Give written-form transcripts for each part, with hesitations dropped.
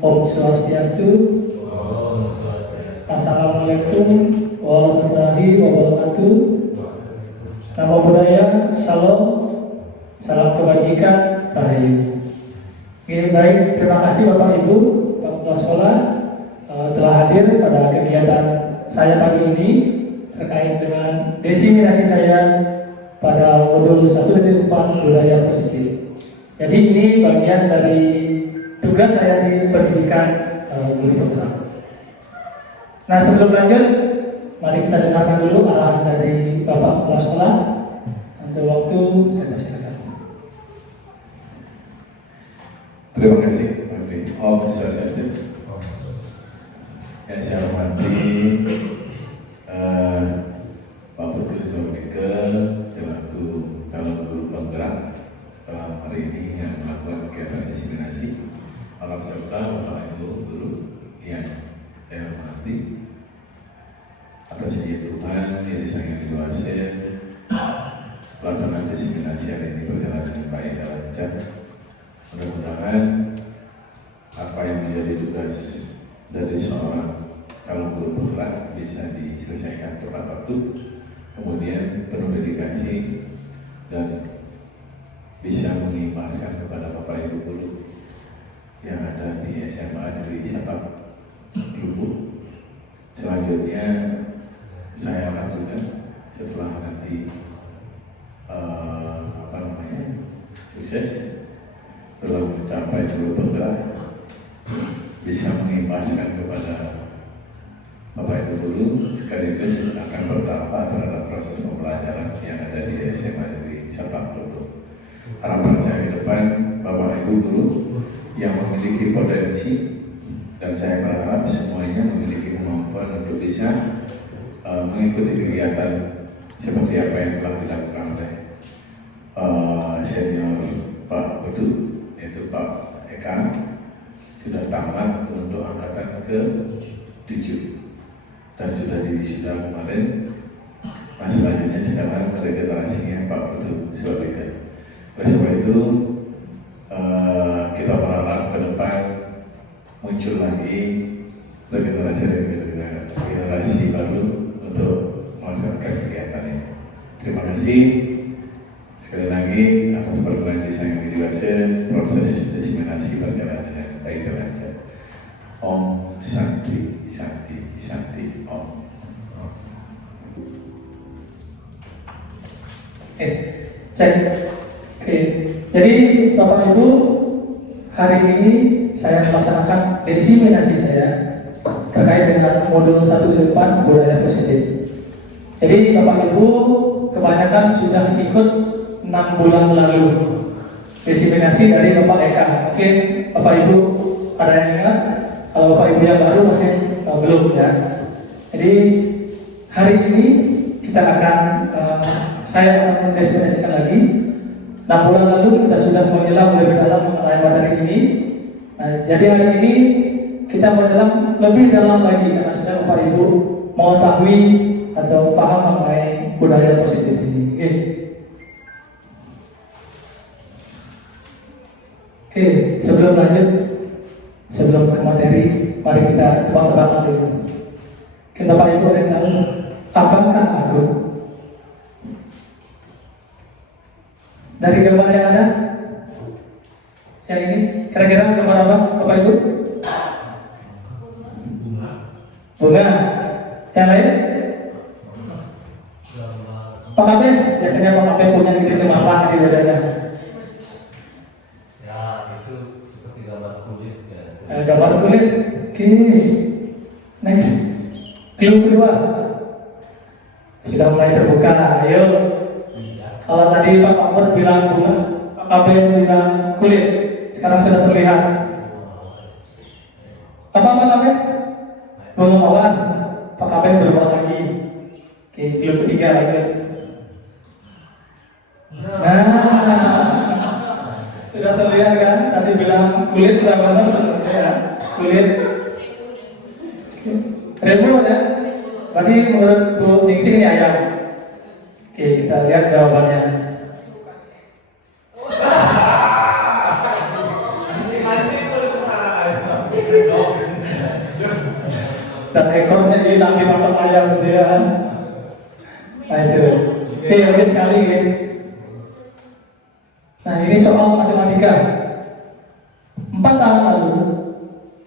Om Swastiastu. Assalamualaikum warahmatullahi wabarakatuh. Namo Buddhaya, Salam, salam kebajikan, Rahayu. Oke, baik, terima kasih Bapak Ibu, Pak Kepala Sekolah telah hadir pada kegiatan saya pagi ini terkait dengan desiminasi saya pada modul 1 dari 4 budaya positif. Jadi ini bagian dari tugas saya di pendidikan guru program. Nah, sebelum lanjut, mari kita dengarkan dulu arahan dari Bapak Kepala Sekolah. Untuk waktu saya persilakan. Terima kasih, Om Swastiastu. Yang saya hormati Pak Putri Sobrike selaku calon guru penggerak dalam hari ini yang melakukan kegiatan diseminasi. Alam serta Bapak Ibu guru yang saya hormati. Atas izin Tuhan yang disayang dewasa, pelaksanaan diseminasi hari ini berjalan dengan baik dan lancar. Mudah-mudahan apa yang menjadi tugas dari seorang calon guru penggerak bisa diselesaikan tepat waktu, kemudian penuh dedikasi dan bisa mengimbaskan kepada Bapak Ibu guru yang ada di SMA Negeri Sapak Lubuk. Selanjutnya saya harap juga setelah nanti sukses telah mencapai guru penggerak bisa mengimbaskan kepada Bapak Ibu guru sekaligus akan berdampak terhadap proses pembelajaran yang ada di SMA Negeri Sapak Lubuk. Harapan saya ke depan Bapak Ibu guru yang memiliki potensi, dan saya berharap semuanya memiliki kemampuan untuk bisa mengikuti kegiatan seperti apa yang telah dilakukan oleh senior Pak Putu, yaitu Pak Eka, sudah tamat untuk angkatan ke-7 dan sudah diwisuda kemarin. Nah, selanjutnya sekarang regenerasinya Pak Putu Sobrike. Oleh sebab itu kita berharap ke depan muncul lagi regenerasi baru untuk melaksanakan kegiatan ini. Terima kasih sekali lagi atas perkenan disayang dewasa. Proses diseminasi berjalan dengan baik dan lancar. Om Santi Santi Santi Om. Cek. Oke. Jadi Bapak Ibu, hari ini saya melaksanakan desiminasi saya terkait dengan modul 1 depan budaya positif. Jadi Bapak Ibu kebanyakan sudah ikut 6 bulan lalu desiminasi dari Bapak Eka. Mungkin Bapak Ibu ada yang ingat, kalau Bapak Ibu yang baru masih belum ya. Jadi hari ini kita akan saya akan mendesiminasikan lagi 6 bulan lalu kita sudah menyelam lebih dalam mengenai materi ini. Nah, jadi hari ini kita menyelam lebih dalam lagi karena sudah Bapak Ibu mengetahui atau paham mengenai budaya positif ini. Oke, sebelum lanjut, sebelum ke materi, mari kita tebak-tebakan dulu. Oke, Bapak Ibu ada yang tahu apakah aku? Dari gambar yang ada, yang ini, kira-kira gambar apa, Bapak Ibu? Bunga. Yang lain? Pak Kapten, biasanya Pak Kapten punya di kecamatan ini biasanya. Ya, itu seperti gambar kulit ya. Gambar kulit. Oke. Next. Clue kedua. Sudah mulai terbuka. Ayo. Kalau tadi Pak Kapten bilang bunga, Pak Kapten bilang kulit. Sekarang sudah terlihat. Apa namanya? Bunga mawar. Pak Kapten berubah lagi. Oke, clue ketiga lagi. Nah, sudah terlihat kan? Tadi bilang kulit sudah benar sebenarnya ya. Kulit. Rebu ada? Berarti menurut Bu Ningsih ini ayam. Oke, kita lihat jawabannya. motornya hilang di patok ayam gitu ya. Nah itu, oke oke sekali ya. Nah ini soal matematika. 4 tahun lalu,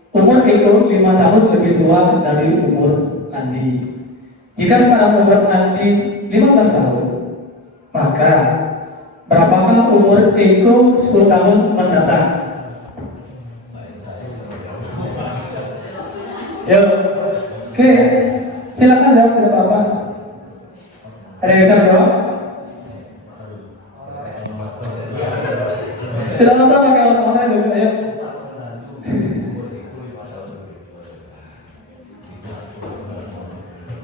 umur Eko 5 tahun lebih tua dari umur Andi. Jika sekarang umur Andi 15 tahun, maka berapakah umur Eko 10 tahun mendatang? Yo, oke, silakan jawab, tidak apa-apa. Ada yang bisa jawab? Tidak usah pakai otak-otak dulu, ayo.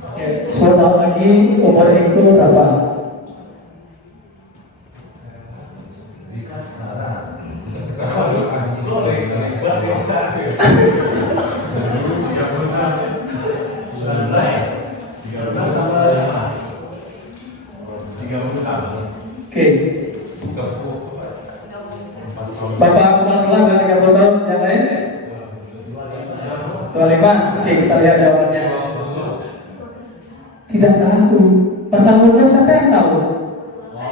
Oke, 10 tahun lagi umur Eko berapa? Oke, Bapak ulang dari 30 tahun yang lain? 25. Oke, kita lihat jawabannya. Tidak tahu. Pasal umur siapa yang tahu?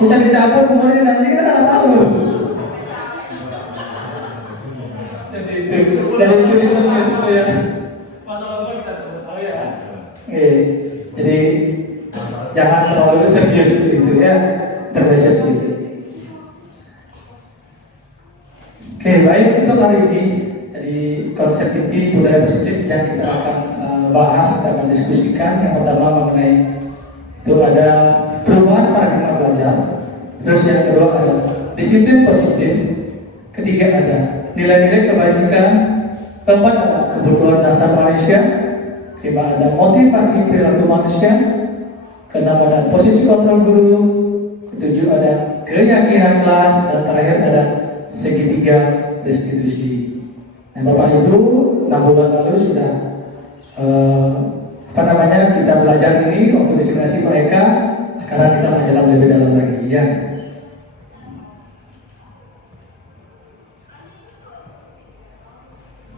Bisa dicabut umurnya nanti kita nggak tahu. Jadi itu itu ya. Pasal umur kita tahu ya. Oke, jadi jangan terlalu serius gitu ya, terbiasa gitu. Oke, baik, itu kali ini dari konsep inti budaya positif yang kita akan bahas, kita akan diskusikan. Yang pertama mengenai itu ada perubahan paradigma belajar, terus yang kedua ada disiplin positif, ketiga ada nilai-nilai kebajikan, keempat ada kebutuhan dasar manusia, kelima ada motivasi perilaku manusia, keenam ada posisi kontrol guru, ketujuh ada keyakinan kelas, dan terakhir ada segitiga restitusi. Nah, Bapak Ibu 6 bulan lalu sudah kita belajar ini waktu diseminasi mereka. Sekarang kita menjelang lebih dalam lagi ya.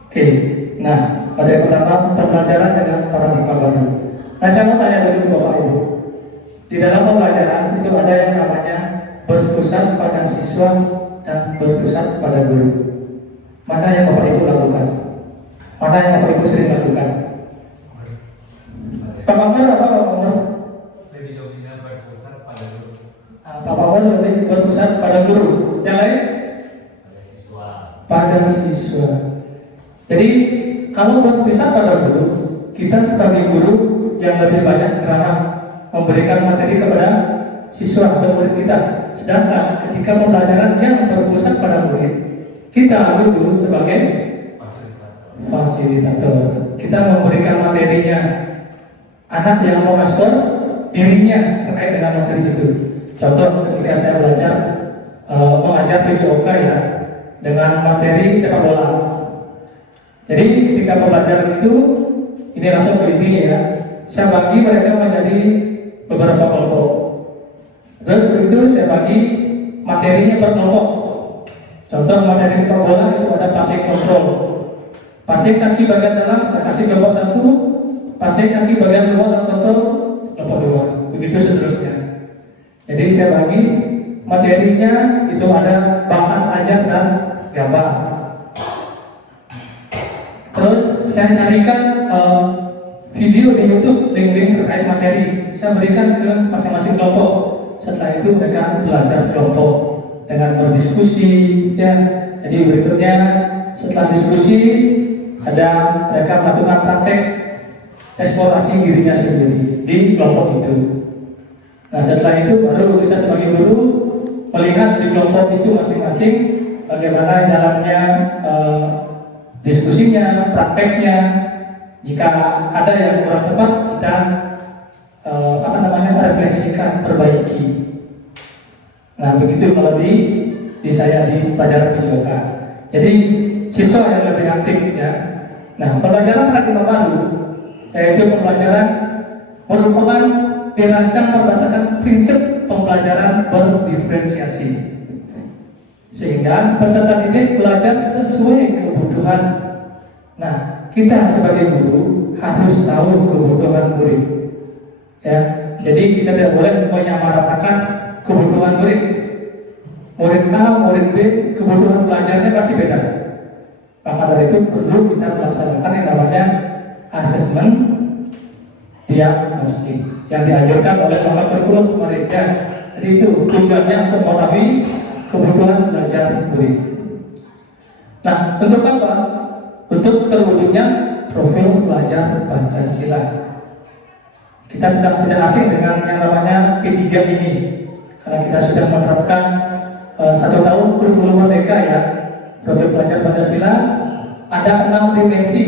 Oke, nah materi pertama pembelajaran dengan paradigma baru. Nah saya mau tanya dulu Bapak Ibu, di dalam pembelajaran itu ada yang namanya berpusat pada siswa dan berpusat pada guru. Mana yang Bapak Ibu lakukan? Mana yang Bapak Ibu sering lakukan? Pak Amar apa Pak Amar? Lebih dominan berpusat pada guru. Pak Amar lebih berpusat pada guru. Yang lain? Pada siswa. Pada siswa. Jadi kalau berpusat pada guru, kita sebagai guru yang lebih banyak ceramah memberikan materi kepada siswa atau murid kita. Sedangkan ketika pembelajaran yang berpusat pada murid, kita guru sebagai fasilitator. Kita memberikan materinya. Anak yang mau master dirinya terkait dengan materi itu. Contoh ketika saya belajar mengajar PJOK ya dengan materi sepak bola. Jadi ketika pembelajaran itu ini langsung ke intinya ya. Saya bagi mereka menjadi beberapa kelompok. Terus begitu saya bagi materinya per kelompok. Contoh materi sepak bola itu ada passing control. Passing kaki bagian dalam saya kasih kelompok 1. Passing kaki bagian luar dan kontrol kelompok 2. Begitu seterusnya. Jadi saya bagi materinya itu ada bahan ajar dan gambar. Terus saya carikan video di YouTube link-link terkait materi. Saya berikan ke masing-masing kelompok. Setelah itu mereka belajar kelompok dengan berdiskusi ya. Jadi berikutnya setelah diskusi ada mereka melakukan praktek eksplorasi dirinya sendiri di kelompok itu. Nah setelah itu baru kita sebagai guru melihat di kelompok itu masing-masing bagaimana jalannya diskusinya, prakteknya. Jika ada yang kurang tepat kita refleksikan, perbaiki. Nah begitu kalau di saya di pelajaran PJOK. Jadi siswa yang lebih aktif ya. Nah pembelajaran paradigma baru yaitu pembelajaran merupakan dirancang berdasarkan prinsip pembelajaran berdiferensiasi, sehingga peserta didik belajar sesuai kebutuhan. Nah kita sebagai guru harus tahu kebutuhan murid. Ya, jadi kita tidak boleh menyamaratakan kebutuhan murid. Murid A, murid B, kebutuhan belajarnya pasti beda. Maka dari itu perlu kita melaksanakan yang namanya asesmen diagnostik yang diajarkan oleh pakar kurikulum kemarin. Ya, jadi itu tujuannya untuk mengetahui kebutuhan belajar murid. Nah, untuk apa? Untuk terwujudnya profil pelajar Pancasila. Kita sedang tidak asing dengan yang namanya P3 ini, karena kita sudah menerapkan 1 tahun kurikulum merdeka ya. Profil pelajar Pancasila ada 6 dimensi.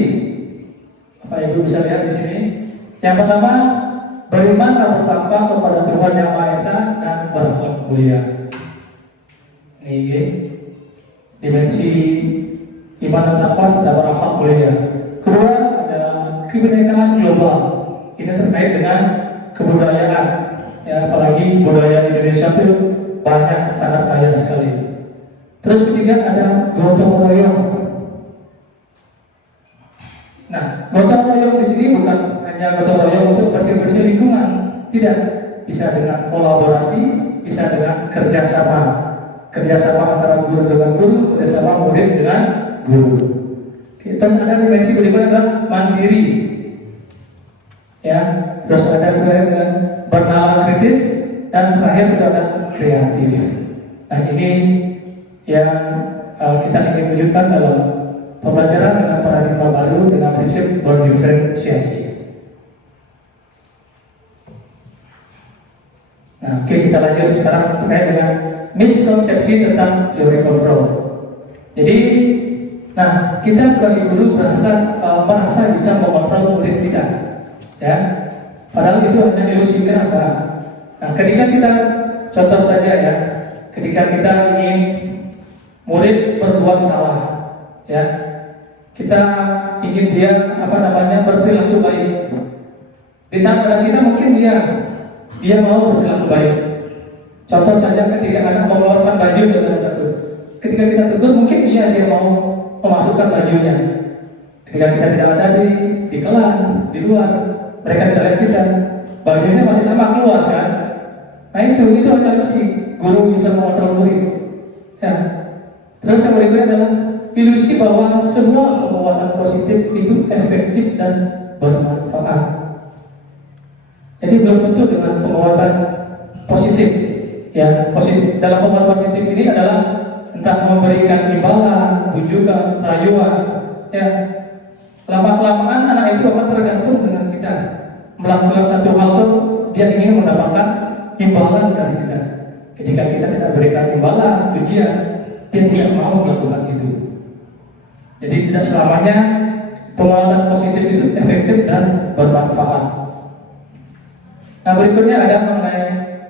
Bapak Ibu bisa lihat di sini. Yang pertama, beriman dan bertakwa kepada Tuhan Yang Maha Esa dan berakhlak mulia. Ini dimensi iman dan takwa serta berakhlak mulia. Kedua, ada kebinekaan global. Ini terkait dengan kebudayaan. Ya, apalagi budaya Indonesia itu banyak, sangat kaya sekali. Terus ketiga ada gotong royong. Nah, gotong royong di sini bukan hanya gotong royong untuk bersih-bersih lingkungan, tidak. Bisa dengan kolaborasi, bisa dengan kerjasama antara guru dengan guru, kerjasama murid dengan guru. Kita ada dimensi berikutnya adalah mandiri, ya. Terus ada juga dengan bernalar kritis, dan terakhir itu ada kreatif. Nah, ini yang kita ingin wujudkan dalam pembelajaran dengan paradigma baru dengan prinsip berdiferensiasi. Nah, oke, kita lanjut sekarang terkait dengan miskonsepsi tentang teori kontrol. Jadi, nah, kita sebagai guru merasa bisa mengontrol murid kita, ya. Padahal itu hanya ilusi. Kenapa? Nah, ketika kita contoh saja ya, ketika kita ingin murid berbuat salah, ya, kita ingin dia berperilaku baik. Di saat pada kita mungkin dia mau berperilaku baik. Contoh saja ketika anak mengeluarkan baju saudara satu, ketika kita tegur mungkin dia mau memasukkan bajunya. Ketika kita tidak ada di kelas, di luar, mereka tidak lihat kita, bajunya masih sama keluar kan? Nah itu hanya ilusi. Guru bisa mengontrol murid. Ya. Terus yang berikutnya adalah ilusi bahwa semua penguatan positif itu efektif dan bermanfaat. Jadi belum tentu dengan penguatan positif. Ya, positif dalam penguatan positif ini adalah entah memberikan imbalan, bujukan, rayuan. Ya, lama-kelamaan anak itu akan tergantung dengan kita. Melakukan satu hal itu dia ingin mendapatkan imbalan dari kita. Ketika kita tidak berikan imbalan, pujian, dia tidak mau melakukan itu. Jadi tidak selamanya penguatan positif itu efektif dan bermanfaat. Nah, berikutnya ada mengenai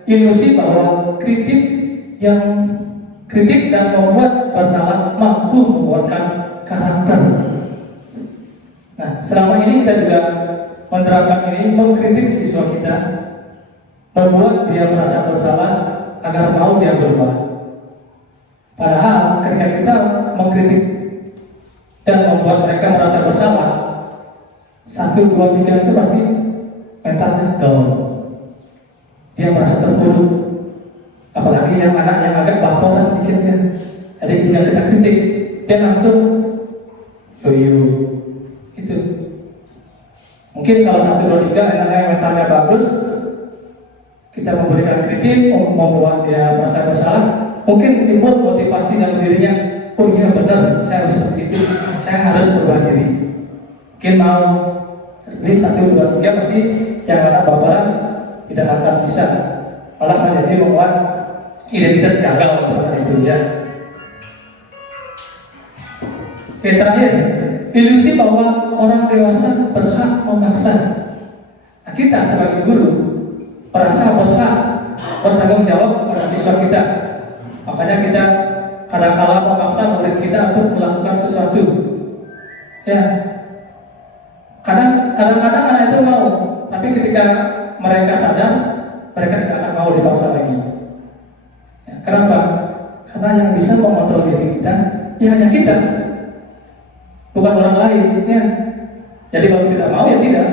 ilusi bahwa kritik dan membuat bersalah mampu membuatkan karakter. Nah, selama ini kita juga menerapkan ini, mengkritik siswa kita, membuat dia merasa bersalah agar mau dia berubah. Padahal ketika kita mengkritik dan membuat mereka merasa bersalah, 1, 2, 3 itu pasti mentalnya down. Dia merasa terpuruk. Apalagi yang anak yang agak baperan dikitnya. Jadi ketika kita kritik, dia langsung yoyo. Itu. Mungkin kalau 1, 2, 3 anaknya mentalnya bagus, kita memberikan kritik, membuat dia merasa bersalah, mungkin timbul motivasi dalam dirinya. Oh iya benar, saya harus seperti itu, saya harus berubah diri. Mungkin mau. Jadi 1, 2, 3 pasti yang anak baperan tidak akan bisa, malah menjadi membuat identitas gagal pada itu ya. Oke, terakhir, ilusi bahwa orang dewasa berhak memaksa. Nah, kita sebagai guru merasa berhak bertanggung jawab kepada siswa kita. Makanya kita kadang-kala memaksa murid kita untuk melakukan sesuatu. Ya, kadang-kadang anak itu mau, tapi ketika mereka sadar, mereka tidak akan mau dipaksa lagi. Ya, kenapa? Karena yang bisa mengontrol diri kita, ya hanya kita, bukan orang lain. Ya. Jadi kalau tidak mau ya tidak.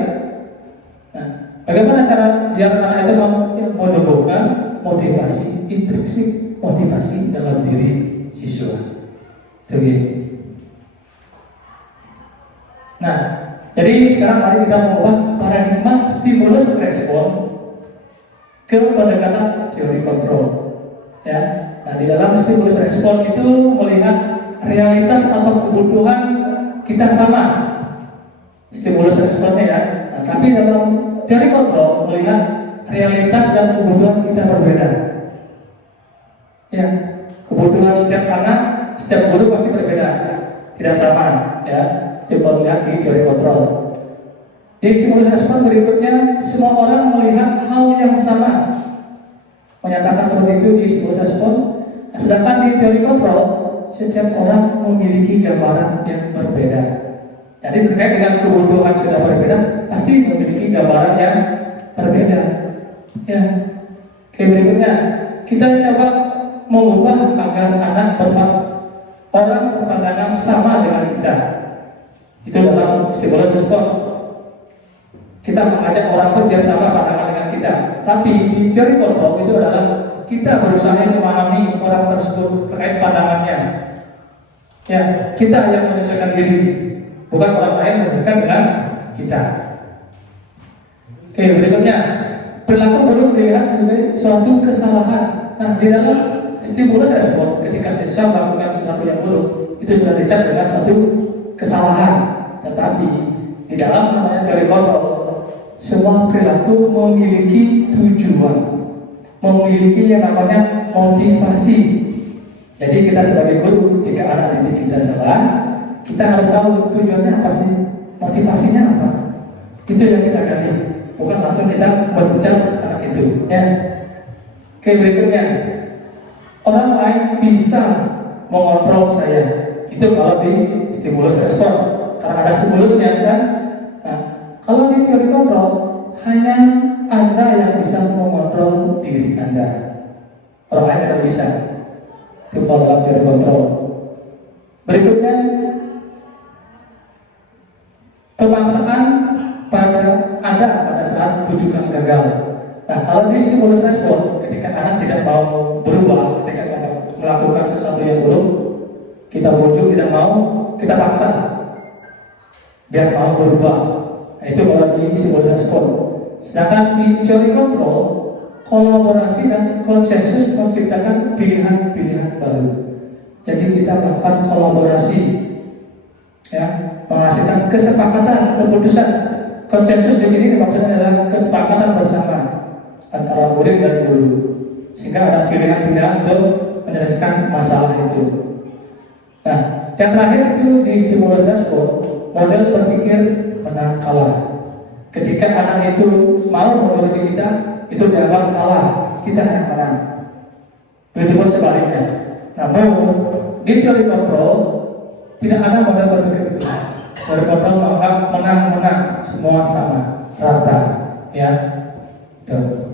Nah, bagaimana cara biar anak itu mau menumbuhkan motivasi intrinsik, motivasi dalam diri siswa. Jadi, nah, jadi sekarang mari kita mengubah paradigma stimulus respon ke pendekatan teori kontrol. Ya, nah di dalam stimulus respon itu melihat realitas atau kebutuhan kita sama. Stimulus responnya ya. Nah, tapi dalam teori kontrol melihat realitas dan kebutuhan kita berbeda. Ya, kebutuhan setiap anak, setiap guru pasti berbeda, tidak sama. Ya, kita lihat di teori kontrol. Di stimulus respon berikutnya, semua orang melihat hal yang sama, menyatakan seperti itu di stimulus respon. Nah, sedangkan di teori kontrol, setiap orang memiliki gambaran yang berbeda. Jadi terkait dengan kebutuhan sudah berbeda, pasti memiliki gambaran yang berbeda. Ya, oke, berikutnya kita coba mengubah agar anak orang berpandangan sama dengan kita. Itu dalam stimulus respon. Kita mengajak orang pun biar sama pandangan dengan kita. Tapi di teori kontrol itu adalah kita berusaha memahami orang tersebut terkait pandangannya. Ya, kita yang menyesuaikan diri, bukan orang lain menyesuaikan dengan kita. Oke, berikutnya, perilaku buruk dilihat sebagai suatu kesalahan. Nah, di dalam stimulus respon, ketika siswa melakukan sesuatu yang buruk, itu sudah dicap dengan suatu kesalahan. Tetapi di dalam namanya teori kontrol, semua perilaku memiliki tujuan, memiliki yang namanya motivasi. Jadi kita sebagai guru, ketika anak didik kita salah, kita harus tahu tujuannya apa sih, motivasinya apa. Itu yang kita gali, bukan langsung kita menjudge anak itu. Ya. Oke, berikutnya, orang lain bisa mengontrol saya. Itu kalau di stimulus respon, karena ada stimulusnya kan. Nah, kalau di teori kontrol, hanya Anda yang bisa mengontrol diri Anda. Orang lain tidak bisa. Itu kalau dalam teori kontrol. Berikutnya, pemaksaan pada Anda pada saat rujukan gagal. Nah, kalau di stimulus respon, ketika anak tidak mau berubah, ketika melakukan sesuatu yang buruk, kita bujuk tidak mau, kita paksa biar mau berubah. Nah, itu kalau di stimulus respon. Sedangkan di teori kontrol, kolaborasi dan konsensus menciptakan pilihan-pilihan baru. Jadi kita melakukan kolaborasi, ya, menghasilkan kesepakatan, keputusan. Konsensus di sini maksudnya adalah kesepakatan bersama antara murid dan guru, sehingga ada pilihan-pilihan untuk menyelesaikan masalah itu. Nah, yang terakhir itu di stimulus respon, model berpikir menang kalah. Ketika anak itu mau menuruti kita, itu dianggap kalah, kita yang menang. Begitupun sebaliknya. Namun di teori kontrol tidak ada model berpikir itu. Teori kontrol menganggap menang-menang, semua sama, rata, ya. Tuh.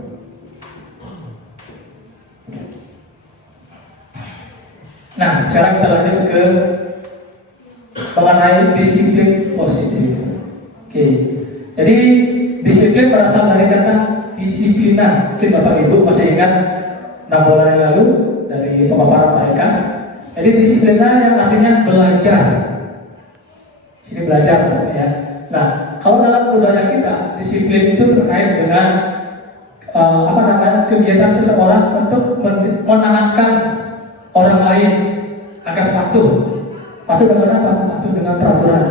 Nah, sekarang kita lanjut ke mengenai disiplin positif. Oke. Jadi disiplin berasal dari kata disiplina. Mungkin Bapak Ibu masih ingat 6 bulan yang lalu dari pemaparan Pak Eka. Jadi disiplina yang artinya belajar. Sini belajar maksudnya ya. Nah, kalau dalam budaya kita, disiplin itu terkait dengan kegiatan seseorang untuk menahankan orang lain agar patuh. Patuh dengan apa? Patuh dengan peraturan.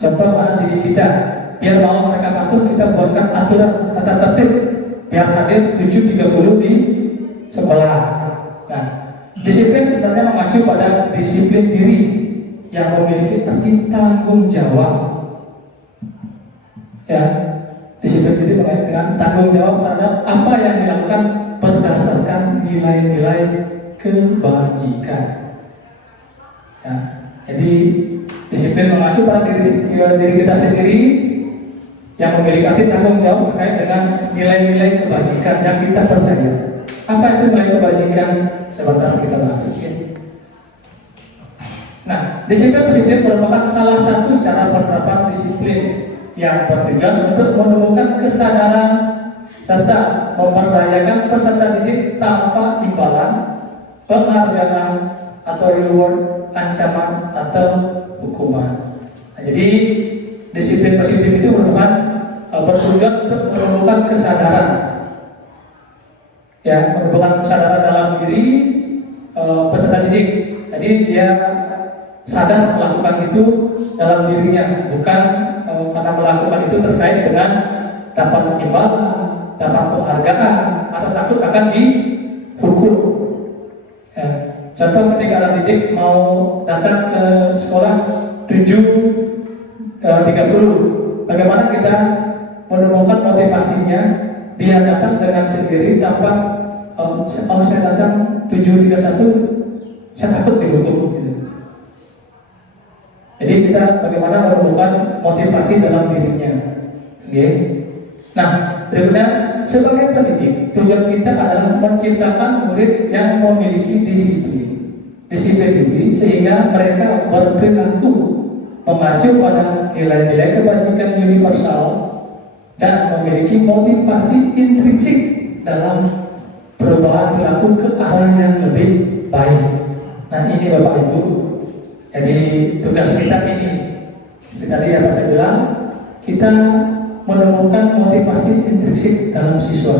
Contoh anak didik kita, biar mau mereka patuh, kita buatkan aturan tata tertib biar hadir 7.30 di sekolah. Nah, disiplin sebenarnya mengacu pada disiplin diri yang memiliki arti tanggung jawab. Ya, disiplin diri mengenai dengan tanggung jawab terhadap apa yang dilakukan berdasarkan nilai-nilai kebajikan. Ya, jadi disiplin mengacu pada diri kita sendiri yang memiliki arti tanggung jawab terkait dengan nilai-nilai kebajikan yang kita percaya. Apa itu nilai kebajikan? Sebentar kita bahas. Nah, disiplin positif merupakan salah satu cara penerapan disiplin yang bertujuan untuk menemukan kesadaran serta memperdayakan peserta didik tanpa imbalan, penghargaan atau reward, ancaman atau hukuman. Nah, jadi disiplin positif itu merupakan bertujuan untuk menemukan kesadaran, ya, menemukan kesadaran dalam diri peserta didik. Jadi dia sadar melakukan itu dalam dirinya, bukan karena melakukan itu terkait dengan dapat imbalan, dapat penghargaan, atau takut akan dihukum. Ya. Contoh ketika anak didik mau datang ke sekolah 7.30, bagaimana kita menemukan motivasinya dia datang dengan sendiri tanpa kalau saya datang 7.31 saya takut dihukum gitu. Jadi kita bagaimana menemukan motivasi dalam dirinya. Okay. Nah, berikutnya sebagai pendidik, tujuan kita adalah menciptakan murid yang memiliki disiplin diri sehingga mereka berperilaku mengacu pada nilai-nilai kebajikan universal dan memiliki motivasi intrinsik dalam perubahan perilaku ke arah yang lebih baik. Nah, ini Bapak Ibu. Jadi tugas kita ini, seperti tadi apa saya bilang, kita menemukan motivasi intrinsik dalam siswa.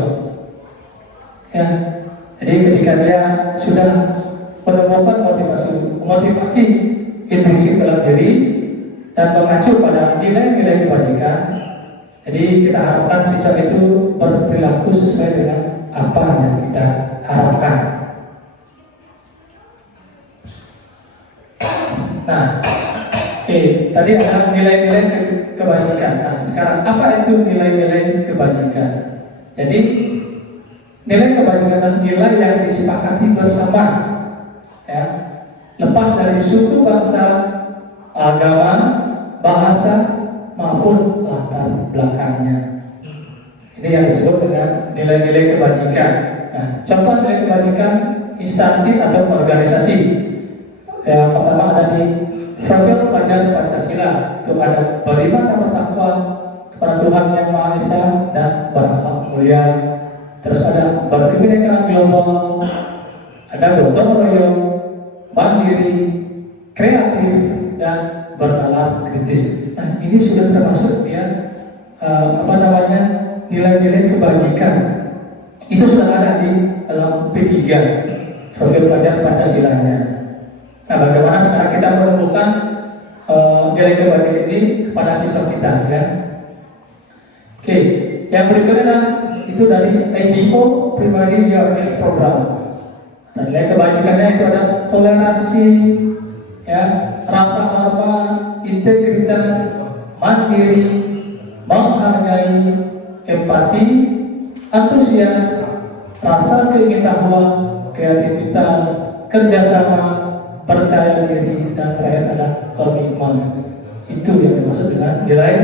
Ya, jadi ketika dia sudah menemukan motivasi intrinsik dalam diri dan mengacu pada nilai-nilai kebajikan, jadi kita harapkan siswa itu berperilaku sesuai dengan apa yang kita harapkan. Nah, tadi ada nilai-nilai kebajikan. Nah, sekarang apa itu nilai-nilai kebajikan? Jadi, nilai kebajikan adalah nilai yang disepakati bersama, ya, lepas dari suku, bangsa, agama, bahasa maupun latar belakangnya. Ini yang disebut dengan nilai-nilai kebajikan. Nah, contoh nilai kebajikan instansi atau organisasi. Yang pertama ada di Profil Pelajar Pancasila, itu ada beriman dan bertakwa kepada Tuhan Yang Maha Esa dan berakhlak mulia. Terus ada berkebinekaan global, ada gotong royong, mandiri, kreatif, dan bernalar kritis. Nah, ini sudah termasuk ya nilai-nilai kebajikan. Itu sudah ada di dalam P3 Profil Pelajar Pancasila-nya. Nah, bagaimana sekarang kita menemukan nilai kebajikan ini kepada siswa kita, ya? Oke, yang berikutnya itu dari IDO Primary Year Program. Nah, nilai kebajikannya itu ada toleransi, ya, rasa hormat, integritas, mandiri, menghargai, empati, antusias, rasa keingintahuan, kreativitas, kerjasama, percaya diri, dan terakhir adalah komitmen. Itu yang dimaksud dengan nilai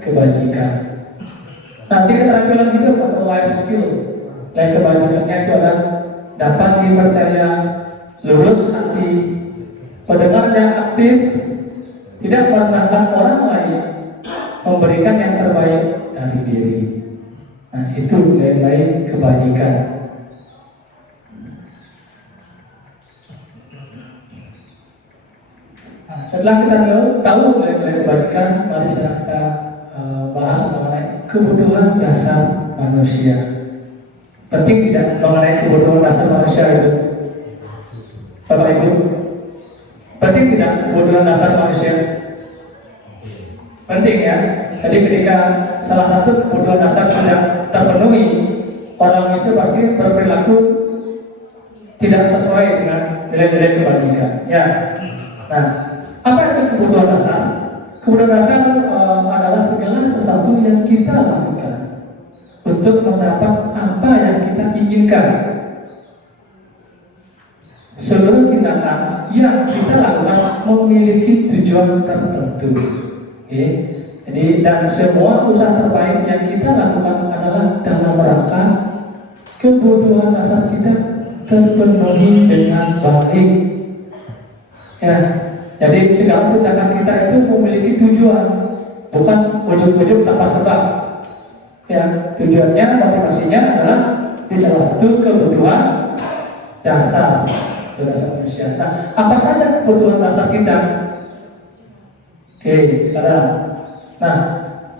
kebajikan. Nanti keterampilan hidup atau life skill, nilai kebajikannya itu adalah dapat dipercaya, lurus hati, pendengar yang aktif, tidak merendahkan orang lain, memberikan yang terbaik dari diri. Nah, itu nilai kebajikan. Nah, setelah kita tahu nilai-nilai kebajikan, mari kita bahas mengenai kebutuhan dasar manusia. Penting tidak mengenai kebutuhan dasar manusia itu, Bapak Ibu? Penting tidak kebutuhan dasar manusia? Penting, ya. Jadi ketika salah satu kebutuhan dasar tidak terpenuhi, orang itu pasti berperilaku tidak sesuai dengan nilai-nilai kebajikan. Ya. Nah, apa itu kebutuhan dasar? Kebutuhan dasar adalah segala sesuatu yang kita lakukan untuk mendapat apa yang kita inginkan. Seluruh tindakan yang kita lakukan memiliki tujuan tertentu. Okay. Jadi, dan semua usaha terbaik yang kita lakukan adalah dalam rangka kebutuhan dasar kita terpenuhi dengan baik. Ya, Jadi segala tindakan kita itu memiliki tujuan, bukan ujuk-ujuk tanpa sebab. Ya, tujuannya, motivasinya adalah di salah satu kebutuhan dasar manusia. Nah, apa saja kebutuhan dasar kita? Oke, sekarang. Nah,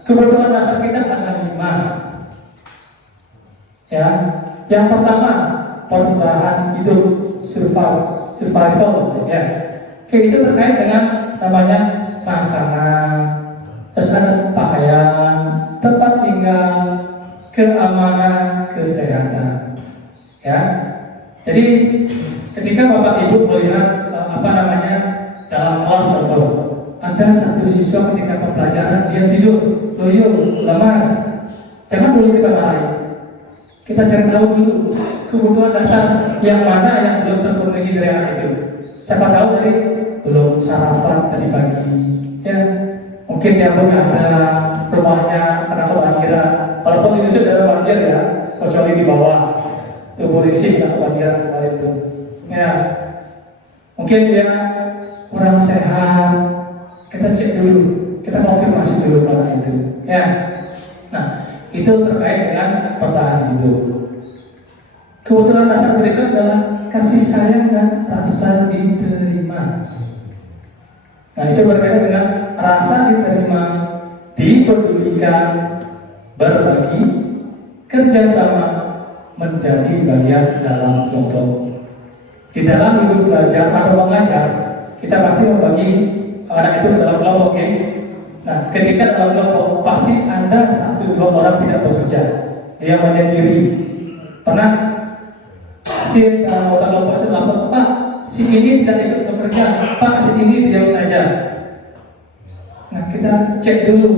kebutuhan dasar kita ada 5. Ya, yang pertama bertahan hidup, survival, ya. Oke, itu terkait dengan namanya makanan, terus ada pakaian, tempat tinggal, keamanan, kesehatan. Ya, jadi ketika Bapak Ibu melihat dalam kelas contoh, ada satu siswa ketika pembelajaran dia tidur, loyo, lemas, jangan dulu kita marahi. Kita cari tahu dulu kebutuhan dasar yang mana yang belum terpenuhi dari anak itu. Siapa tahu dari belum sarapan tadi pagi, ya mungkin dia begadang, rumahnya kena kebanjiran. Walaupun ini sudah ada banjir ya, kecuali di bawah itu polisi kena kebanjiran kemarin itu. Ya, mungkin dia kurang sehat. Kita cek dulu, kita konfirmasi dulu orang itu. Ya, nah itu terkait dengan pertahanan hidup. Kebutuhan dasar berikut adalah kasih sayang dan rasa diterima. Nah, itu berkaitan dengan rasa diterima, dipedulikan, berbagi, kerjasama, menjadi bagian dalam kelompok. Di dalam hidup belajar atau mengajar, kita pasti membagi anak itu dalam kelompok, ya. Nah, ketika dalam kelompok pasti ada 1-2 orang tidak bekerja, dia menyendiri. Pernah di anggota kelompok itu lapor, Pak, si ini tidak ikut bekerja, Pak, si ini diam saja. Nah, kita cek dulu,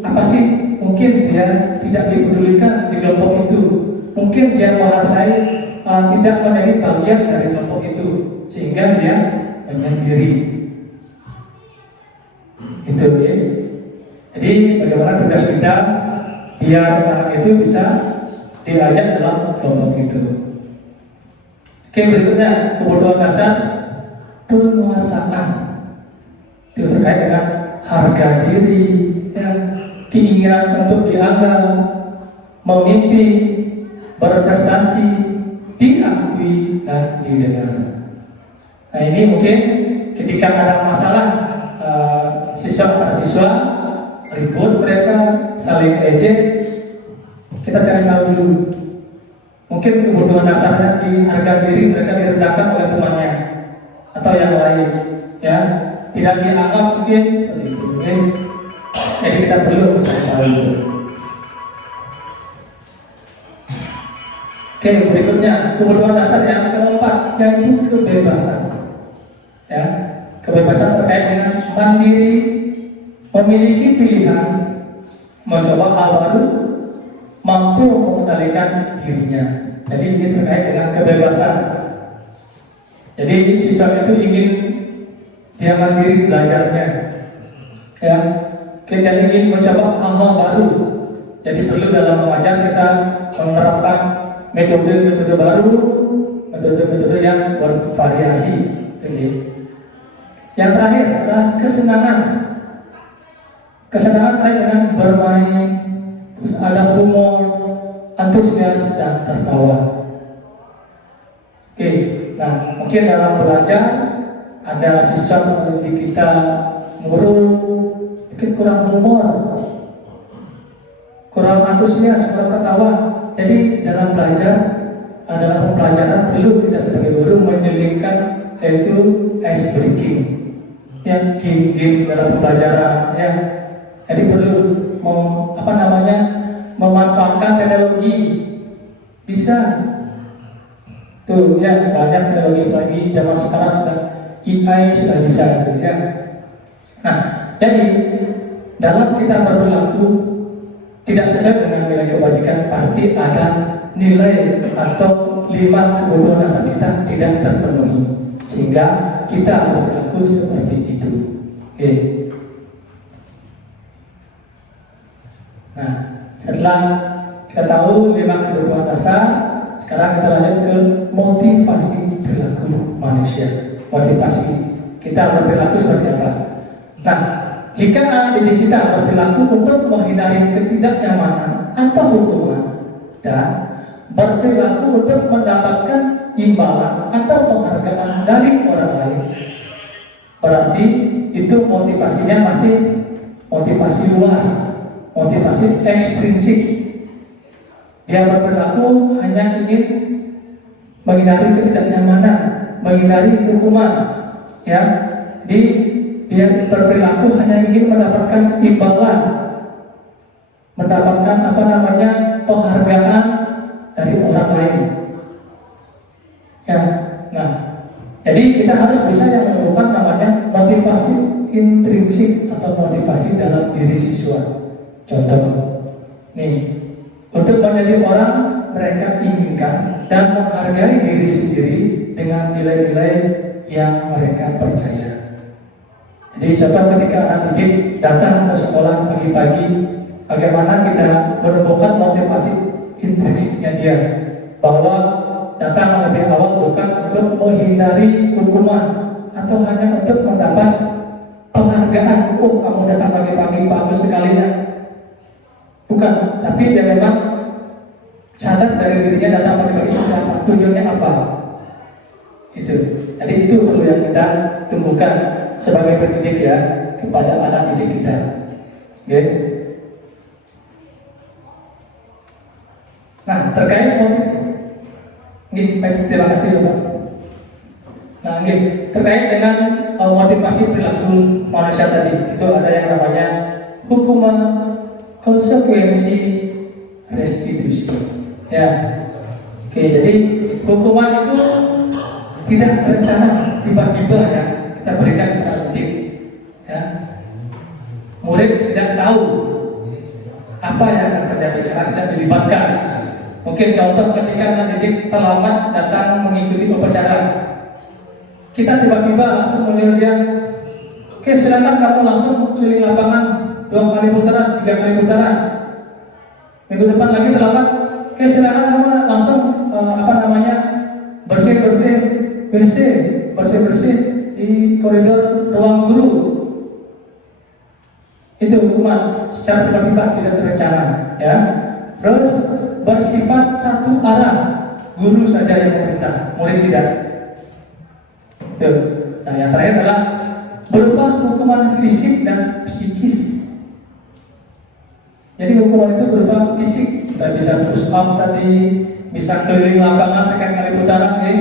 apa sih mungkin dia tidak dipedulikan di kelompok itu, mungkin dia merasai tidak menjadi bagian dari kelompok itu, sehingga dia menyendiri. Itu ya. Jadi bagaimana tugas kita biar anak itu bisa diajak dalam kelompok itu. Oke, berikutnya kebutuhan dasar penguasaan. Itu terkait dengan harga diri, ya, keinginan untuk dianggap, memimpi, berprestasi, diakui dan didengar. Nah, ini mungkin ketika ada masalah siswa ribut, mereka saling ejek, kita cari tahu dulu. Mungkin kebutuhan dasarnya di harga diri mereka direndahkan oleh temannya atau yang lain, ya, tidak dianggap mungkin seperti itu. Okay? Jadi kita perlu tahu itu. Oke, berikutnya kebutuhan dasar yang keempat, yaitu kebebasan. Ya, kebebasan terkait dengan mandiri, memiliki pilihan, mencoba hal baru, mampu mengendalikan dirinya. Jadi ini terkait dengan kebebasan. Jadi siswa itu ingin dia mandiri belajarnya, ya, kita ingin mencoba hal-hal baru. Jadi perlu dalam mengajar kita menerapkan metode-metode baru, metode-metode yang bervariasi. Yang terakhir adalah kesenangan. Kesenangan terkait dengan bermain, terus ada humor, antusias dan tertawa. Oke, nah mungkin dalam belajar ada siswa seperti kita murung, mungkin kurang humor, kurang antusias, kurang tertawa. Jadi dalam belajar, dalam pembelajaran perlu kita sebagai guru menyelipkan yaitu ice breaking, yang game-game dalam pembelajaran, ya. Jadi perlu memanfaatkan teknologi, bisa tuh, ya, banyak teknologi lagi zaman sekarang sudah AI sudah bisa, ya. Nah, jadi dalam kita berperilaku tidak sesuai dengan nilai kebajikan, pasti ada nilai atau 5 kebutuhan dasar kita tidak terpenuhi, sehingga kita berperilaku seperti itu. Oke. Nah, setelah kita tahu 5 kebutuhan dasar, sekarang kita lanjut ke motivasi perilaku manusia. Motivasi kita berperilaku seperti apa. Nah, jika anak didik kita berperilaku untuk menghindari ketidaknyamanan atau hukuman dan berperilaku untuk mendapatkan imbalan atau penghargaan dari orang lain, berarti itu motivasinya masih motivasi luar, motivasi ekstrinsik. Dia berperilaku hanya ingin menghindari ketidaknyamanan, menghindari hukuman, ya. Dia berperilaku hanya ingin mendapatkan imbalan, mendapatkan penghargaan dari orang lain. Ya, nah, jadi kita harus bisa yang menemukan namanya motivasi intrinsik atau motivasi dalam diri siswa. Contoh, nih, untuk menjadi orang mereka inginkan dan menghargai diri sendiri dengan nilai-nilai yang mereka percaya. Jadi contoh ketika anak didik datang ke sekolah pagi-pagi, bagaimana kita menemukan motivasi intrinsiknya dia, bahwa datang lebih awal bukan untuk menghindari hukuman atau hanya untuk mendapat penghargaan. Oh, kamu datang pagi-pagi bagus sekali ya. Bukan, tapi dia memang sadar dari dirinya datang pagi-pagi sudah apa, tujuannya apa. Itu. Jadi itu perlu yang kita tumbuhkan sebagai pendidik ya kepada anak didik kita. Oke. Nah, terkait motif, terima kasih Pak. Nah, terkait dengan motivasi perilaku manusia tadi, itu ada yang namanya hukuman, konsekuensi, restitusi. Ya, oke. Jadi hukuman itu tidak terencana, tiba-tiba ya kita berikan kepada murid. Ya, murid tidak tahu apa yang akan terjadi karena tidak dilibatkan. Mungkin contoh ketika anak didik terlambat datang mengikuti upacara, kita tiba-tiba langsung menyuruh dia, oke silakan kamu langsung keliling lapangan 2 kali putaran, 3 kali putaran. Minggu depan lagi terlambat, oke silakan kamu langsung bersih di koridor ruang guru. Itu hukuman secara tiba-tiba tidak terencana, ya. Terus bersifat satu arah, guru saja yang memerintah, murid tidak. Tuh. Nah, yang terakhir adalah berupa hukuman fisik dan psikis. Jadi hukuman itu berupa fisik, kita bisa push up tadi, bisa keliling lapangan sekian kali putaran, ya.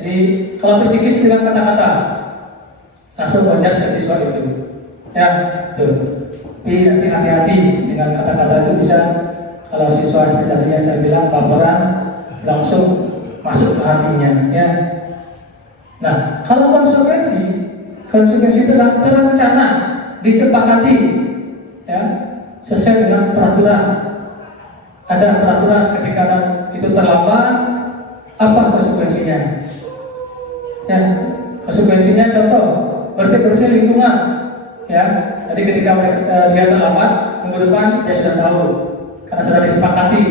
Jadi kalau psikis dengan kata-kata, langsung wajar ke siswa itu, ya, tuh. Tapi nanti hati-hati dengan kata-kata itu bisa, kalau siswa seperti tadi yang saya bilang baperan, langsung masuk ke hatinya, ya. Nah, kalau konsekuensi itu adalah terencana, disepakati, ya, sesuai dengan peraturan. Ada peraturan ketika itu terlambat, apa konsekuensinya? Ya, konsekuensinya contoh bersih-bersih lingkungan, ya. Jadi ketika dia terlambat, minggu depan dia sudah tahu karena sudah disepakati,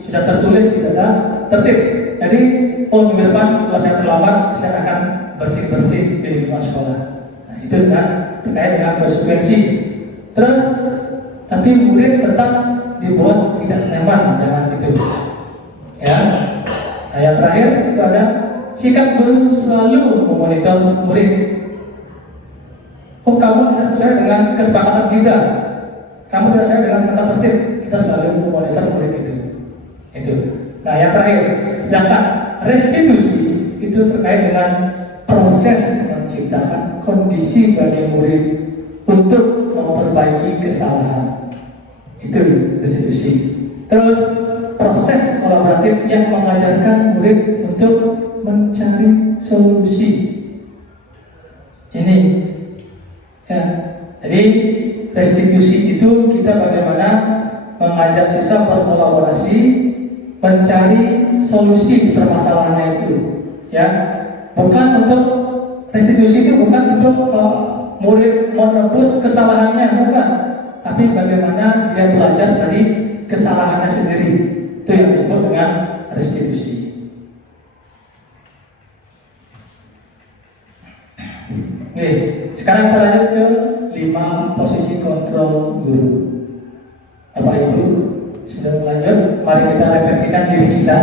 sudah tertulis di data tertib. Jadi, minggu depan kalau saya terlambat, saya akan bersih-bersih di lingkungan sekolah. Nah, itu terkait dengan konsekuensi. Terus, tapi murid tetap dibuat tidak nyaman dengan itu. Ya. Nah, yang terakhir itu ada sikap guru selalu memonitor murid. Oh, kamu tidak sesuai dengan kesepakatan kita. Kamu tidak sesuai dengan kata tertib. Kita selalu memonitor murid itu. Itu. Nah, yang terakhir, sedangkan restitusi itu terkait dengan proses menciptakan kondisi bagi murid untuk memperbaiki kesalahan. Itu restitusi. Terus proses kolaboratif yang mengajarkan murid untuk mencari solusi. Ini, ya. Jadi restitusi itu kita bagaimana mengajak siswa berkolaborasi, mencari solusi permasalahannya itu, ya. Bukan untuk restitusi itu bukan untuk murid menebus kesalahannya, bukan. Tapi bagaimana dia belajar dari kesalahannya sendiri. Itu yang disebut dengan restitusi. Oke, sekarang kita lanjut ke 5 posisi kontrol guru. Bapak Ibu sudah lanjut, mari kita refleksikan diri kita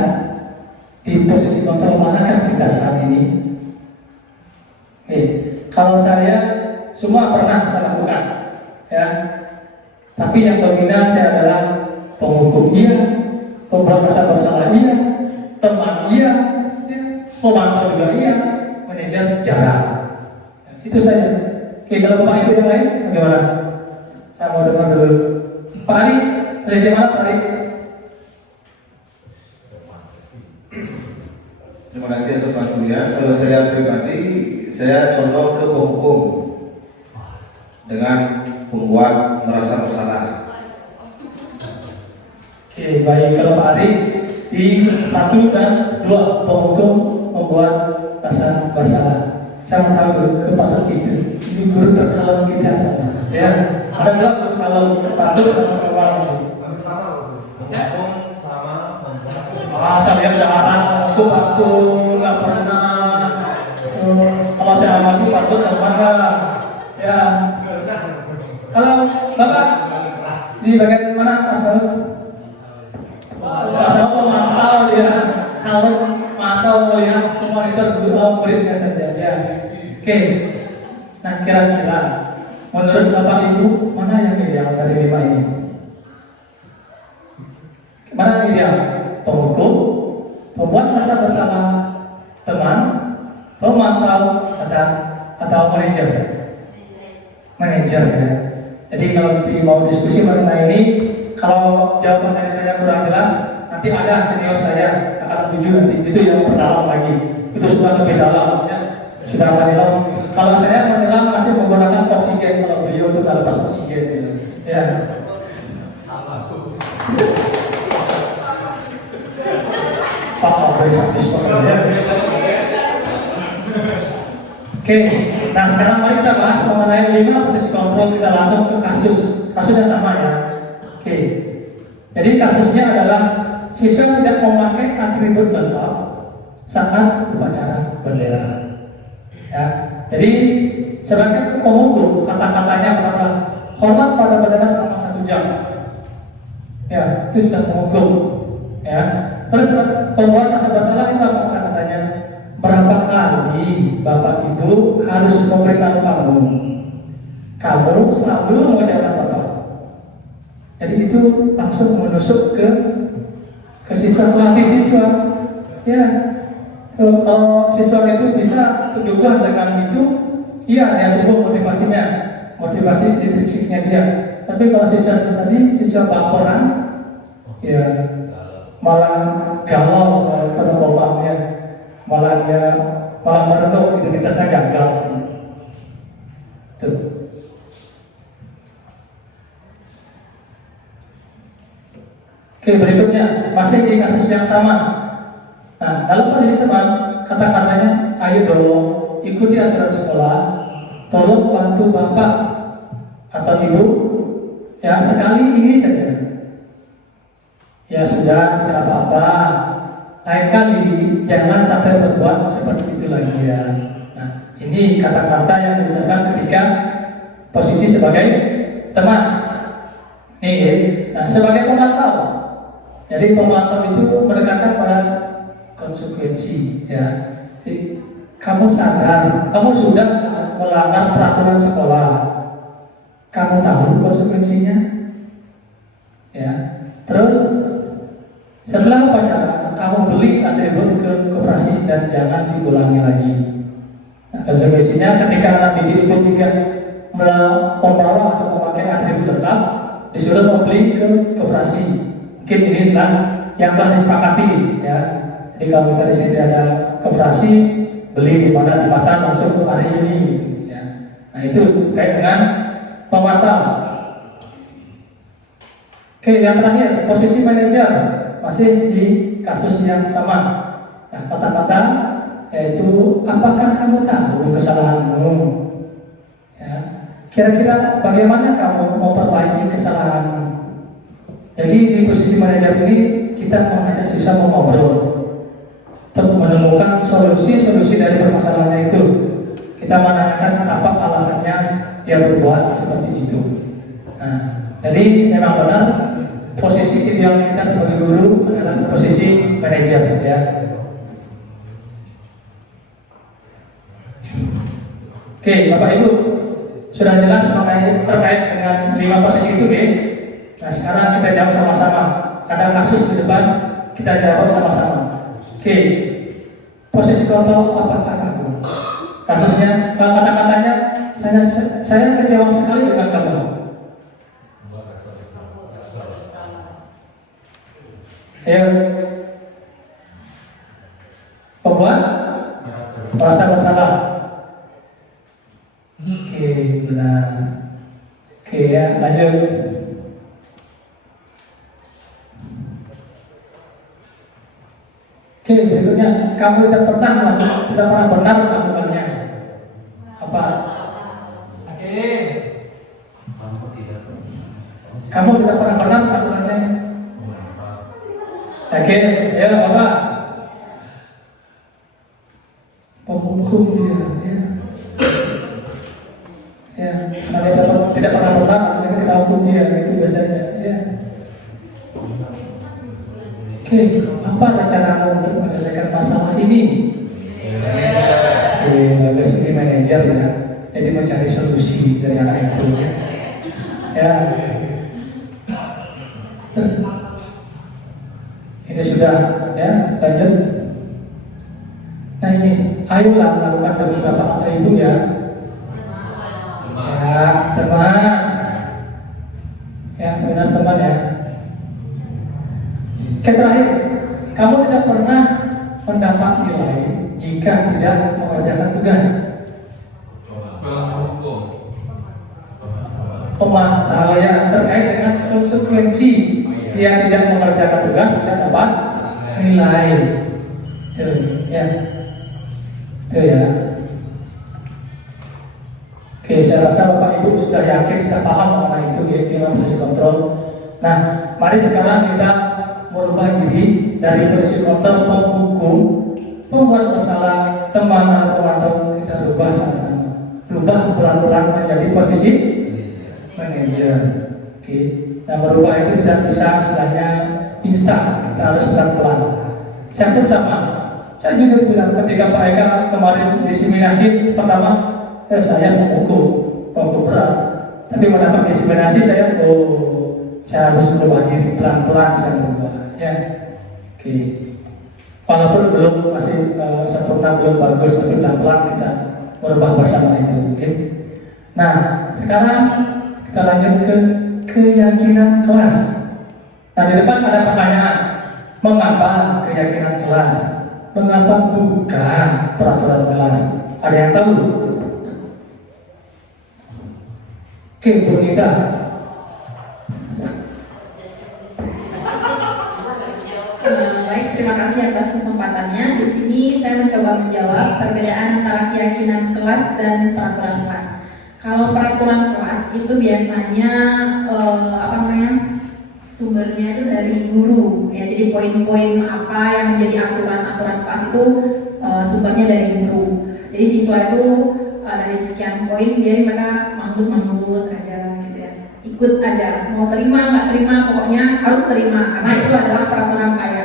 di posisi kontrol manakah kita saat ini. Oke, kalau saya semua pernah saya lakukan, ya. Tapi yang dominan saya adalah penghukum iya, pembuat rasa bersalah iya, teman iya, pemantau juga iya, manajer jarang. Itu saja. Oke, kalau Bapak Ibu yang lain bagaimana? Saya mau dengar dulu. Pak Ari, dari mana Pak Ari? Terima kasih atas waktunya. Kalau saya pribadi, saya condong ke penghukum dengan membuat merasa bersalah. Oke, baik. Kalau Pak Ari di 1 dan 2 penghukum membuat rasa bersalah. Saya mau tahu dulu ke Pak Cipta. Ini guru terkalem kita sama. Ya, ada nggak guru kalau patut sama kewalahan? Saya lihat jangan aku nggak pernah. Kalau saya amati patut apa ya? Kalau Bapak di bagian mana Mas Kalau? Mas Kalau mantau ya, kalau mantau ya, monitor guru muridnya saja ya. Oke, nah kira-kira menurut Bapak Ibu mana yang ideal dari 5 ini? Mana yang ideal? Penghukum, pembuat rasa bersalah teman, pemantau, atau manajer? Manajer ya. Jadi kalau mau diskusi mengenai ini, kalau jawaban dari saya kurang jelas, nanti ada senior saya akan tuju nanti. Itu yang perdalam lagi. Itu sudah lebih dalam ya. Sudah menyelam. Kalau saya menyelam masih menggunakan oksigen, kalau beliau itu tidak lepas oksigen ya. Oke, nah sekarang mari kita bahas mengenai 5 posisi kontrol. Kita langsung ke kasusnya sama ya. Oke, jadi kasusnya adalah siswa tidak memakai atribut lengkap saat upacara bendera ya. Jadi sebagai penghukum kata-katanya adalah hormat pada bendera selama 1 jam ya, itu sudah penghukum ya. Terus pembuat rasa bersalah itu apa kata-katanya? Berapa kali Bapak Ibu harus memberitahu kamu selalu mengucapkan Bapak. Jadi itu langsung menusuk ke siswa, pelatih siswa ya. Kalau siswa itu bisa tunjukkan dengan itu, iya dia tumbuh motivasi intrinsiknya dia. Tapi kalau siswa tadi siswa baperan ya, malah galau penolong ya, malah merenung identitasnya gagal. Tuh. Oke, berikutnya masih di kasus yang sama. Nah, dalam posisi teman, kata-katanya, ayo dong ikuti aturan sekolah, tolong bantu bapak atau ibu ya sekali ini saja. Ya sudah, tidak apa-apa. Lain kali jangan sampai berbuat seperti itu lagi ya. Nah, ini kata-kata yang diucapkan ketika posisi sebagai teman. Nih, nah, sebagai pemantau. Jadi pemantau itu menekankan pada konsekuensi ya. Jadi, kamu sadar, kamu sudah melanggar peraturan sekolah. Kamu tahu konsekuensinya? Ya. Terus setelah upacara, kamu beli atribut ke koperasi dan jangan diulangi lagi. Nah, konsekuensinya ketika anak didik itu tidak membawa atau memakai atribut lengkap, disuruh membeli ke koperasi. Mungkin ini adalah yang telah disepakati ya. Jadi kalau kita di sini tidak ada koperasi, beli di mana di pasar langsung ke hari ini. Ya. Nah itu terkait dengan pemantau. Oke, yang terakhir posisi manajer masih di kasus yang sama. Nah, kata-kata yaitu apakah kamu tahu kesalahanmu? Ya. Kira-kira bagaimana kamu memperbaiki kesalahanmu? Jadi di posisi manajer ini kita mengajak siswa mengobrol untuk menemukan solusi dari permasalahannya itu. Oke, kita menanyakan apa alasannya dia berbuat seperti itu. Nah, jadi memang benar posisi ideal kita sebagai guru adalah posisi manajer ya. Oke, Bapak Ibu, sudah jelas mengenai terkait dengan 5 posisi itu, deh. Nah, sekarang kita jawab sama-sama. Ada kasus di depan, kita jawab sama-sama. Oke, posisi kontrol apakah kamu? Kasusnya, kata-katanya, saya kecewa sekali dengan kamu. Ayo, pembuat merasa bersalah. Oke, benar. Oke ya, lanjut. Oke, berikutnya, kamu tidak pernah benar melakukannya. Apa? Oke. Kamu tidak pernah benar melakukannya. Oke, ya Bapak. Penghukum dia, ya. Ya, kalau tidak pernah benar, kita hukum dia, itu biasanya. Ya. Oke, apa rencanamu untuk menyelesaikan masalah ini? Oke, bagus, ini manajer ya. Jadi mencari solusi dari anak itu. Ya. Ini sudah ya, lanjut. Nah ini, ayolah lakukan demi bapak atau ibu ya. Ya, teman. Ya, benar teman ya. Oke, terakhir, kamu tidak pernah mendapat nilai jika tidak mengerjakan tugas. Pemantauan terkait dengan konsekuensi dia tidak mengerjakan tugas tidak dapat nilai. Tuh ya, tuh ya. Oke, saya rasa Bapak Ibu sudah yakin, sudah paham mengenai itu ya, posisi kontrol. Nah, mari sekarang kita merubah diri dari posisi kontrol penghukum, pembuat masalah, teman atau kita rubah sama-sama. Rubah pelan-pelan menjadi posisi manajer. Oke. Nah, merubah itu tidak bisa istilahnya instan, kita harus pelan-pelan. Saya pun sama. Saya juga bilang ketika Pak Eka kemarin diseminasi pertama, saya menghukum berat. Tapi mendapat diseminasi saya harus merubah diri pelan-pelan, saya merubah. Ya, oke. Walaupun belum masih sempurna, belum bagus, tapi pelan-pelan kita merubah bersama itu. Oke. Nah, sekarang kita lanjut ke keyakinan kelas. Nah, di depan ada pertanyaan, mengapa keyakinan kelas? Mengapa bukan peraturan kelas? Ada yang tahu? Oke, Bu Nita. Baik, terima kasih atas kesempatannya. Di sini saya mencoba menjawab perbedaan antara keyakinan kelas dan peraturan kelas. Kalau peraturan kelas itu biasanya sumbernya itu dari guru ya, jadi poin-poin apa yang menjadi aturan kelas itu sumbernya dari guru. Jadi siswa itu dari sekian poin jadi mereka mangut aja gitu ya, ikut aja, mau terima nggak terima pokoknya harus terima karena itu adalah peraturan saya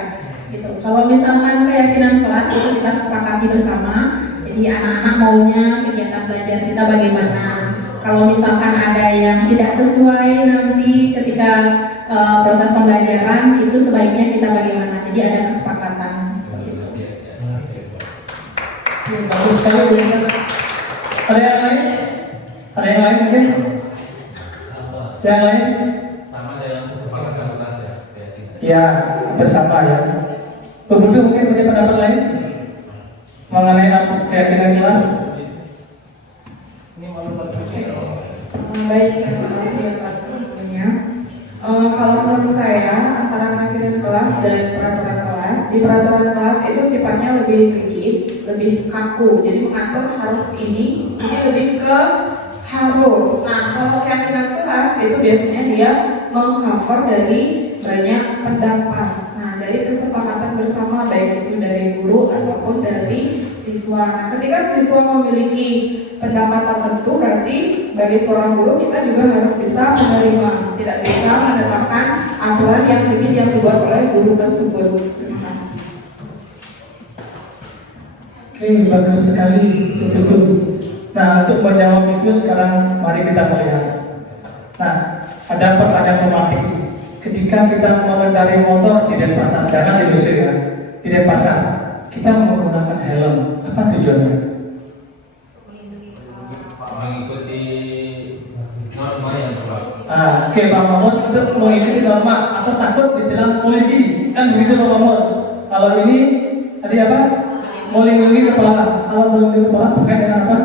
gitu. Kalau misalkan keyakinan kelas itu kita sepakati bersama, jadi anak-anak maunya kegiatan belajar kita bagaimana. Kalau misalkan ada yang tidak sesuai nanti ketika proses pembelajaran itu sebaiknya kita bagaimana. Jadi ada kesepakatan. Bagus sekali. Ada yang lain? Ada yang lain mungkin? Yang lain? Sama dengan kesepakatan kelas ya. Ya, bersama ya. Begitu mungkin punya pendapat lain mengenai keyakinan kelas? Baik, terima kasih atas waktunya. Kalau menurut saya antara keyakinan kelas dan peraturan kelas, di peraturan kelas itu sifatnya lebih rigid, lebih kaku, jadi mengatur harus ini lebih ke harus. Nah, kalau keyakinan kelas itu biasanya dia mengcover dari banyak pendapat. Nah, dari kesepakatan bersama baik itu dari guru ataupun dari siswa. siswa. Nah, ketika siswa memiliki pendapat tertentu, berarti bagi seorang guru kita juga harus bisa menerima, tidak bisa menetapkan aturan yang rigid yang dibuat oleh guru tersebut. Terima kasih. Oke, bagus sekali, betul. Nah, untuk menjawab itu sekarang mari kita melihat. Nah, ada pertanyaan romantik. Ketika kita mengendarai motor di Denpasar, jangan diusir ya, di Denpasar, kita menggunakan helm. Apa tujuannya? Mengikuti norma yang berlaku. Oke, Pak Mahmud, untuk mengikuti norma atau takut ditilang polisi, kan begitu Pak Mahmud. Kalau ini tadi apa? Melindungi kepala. Kalau melindungi kepala terkait dengan apa?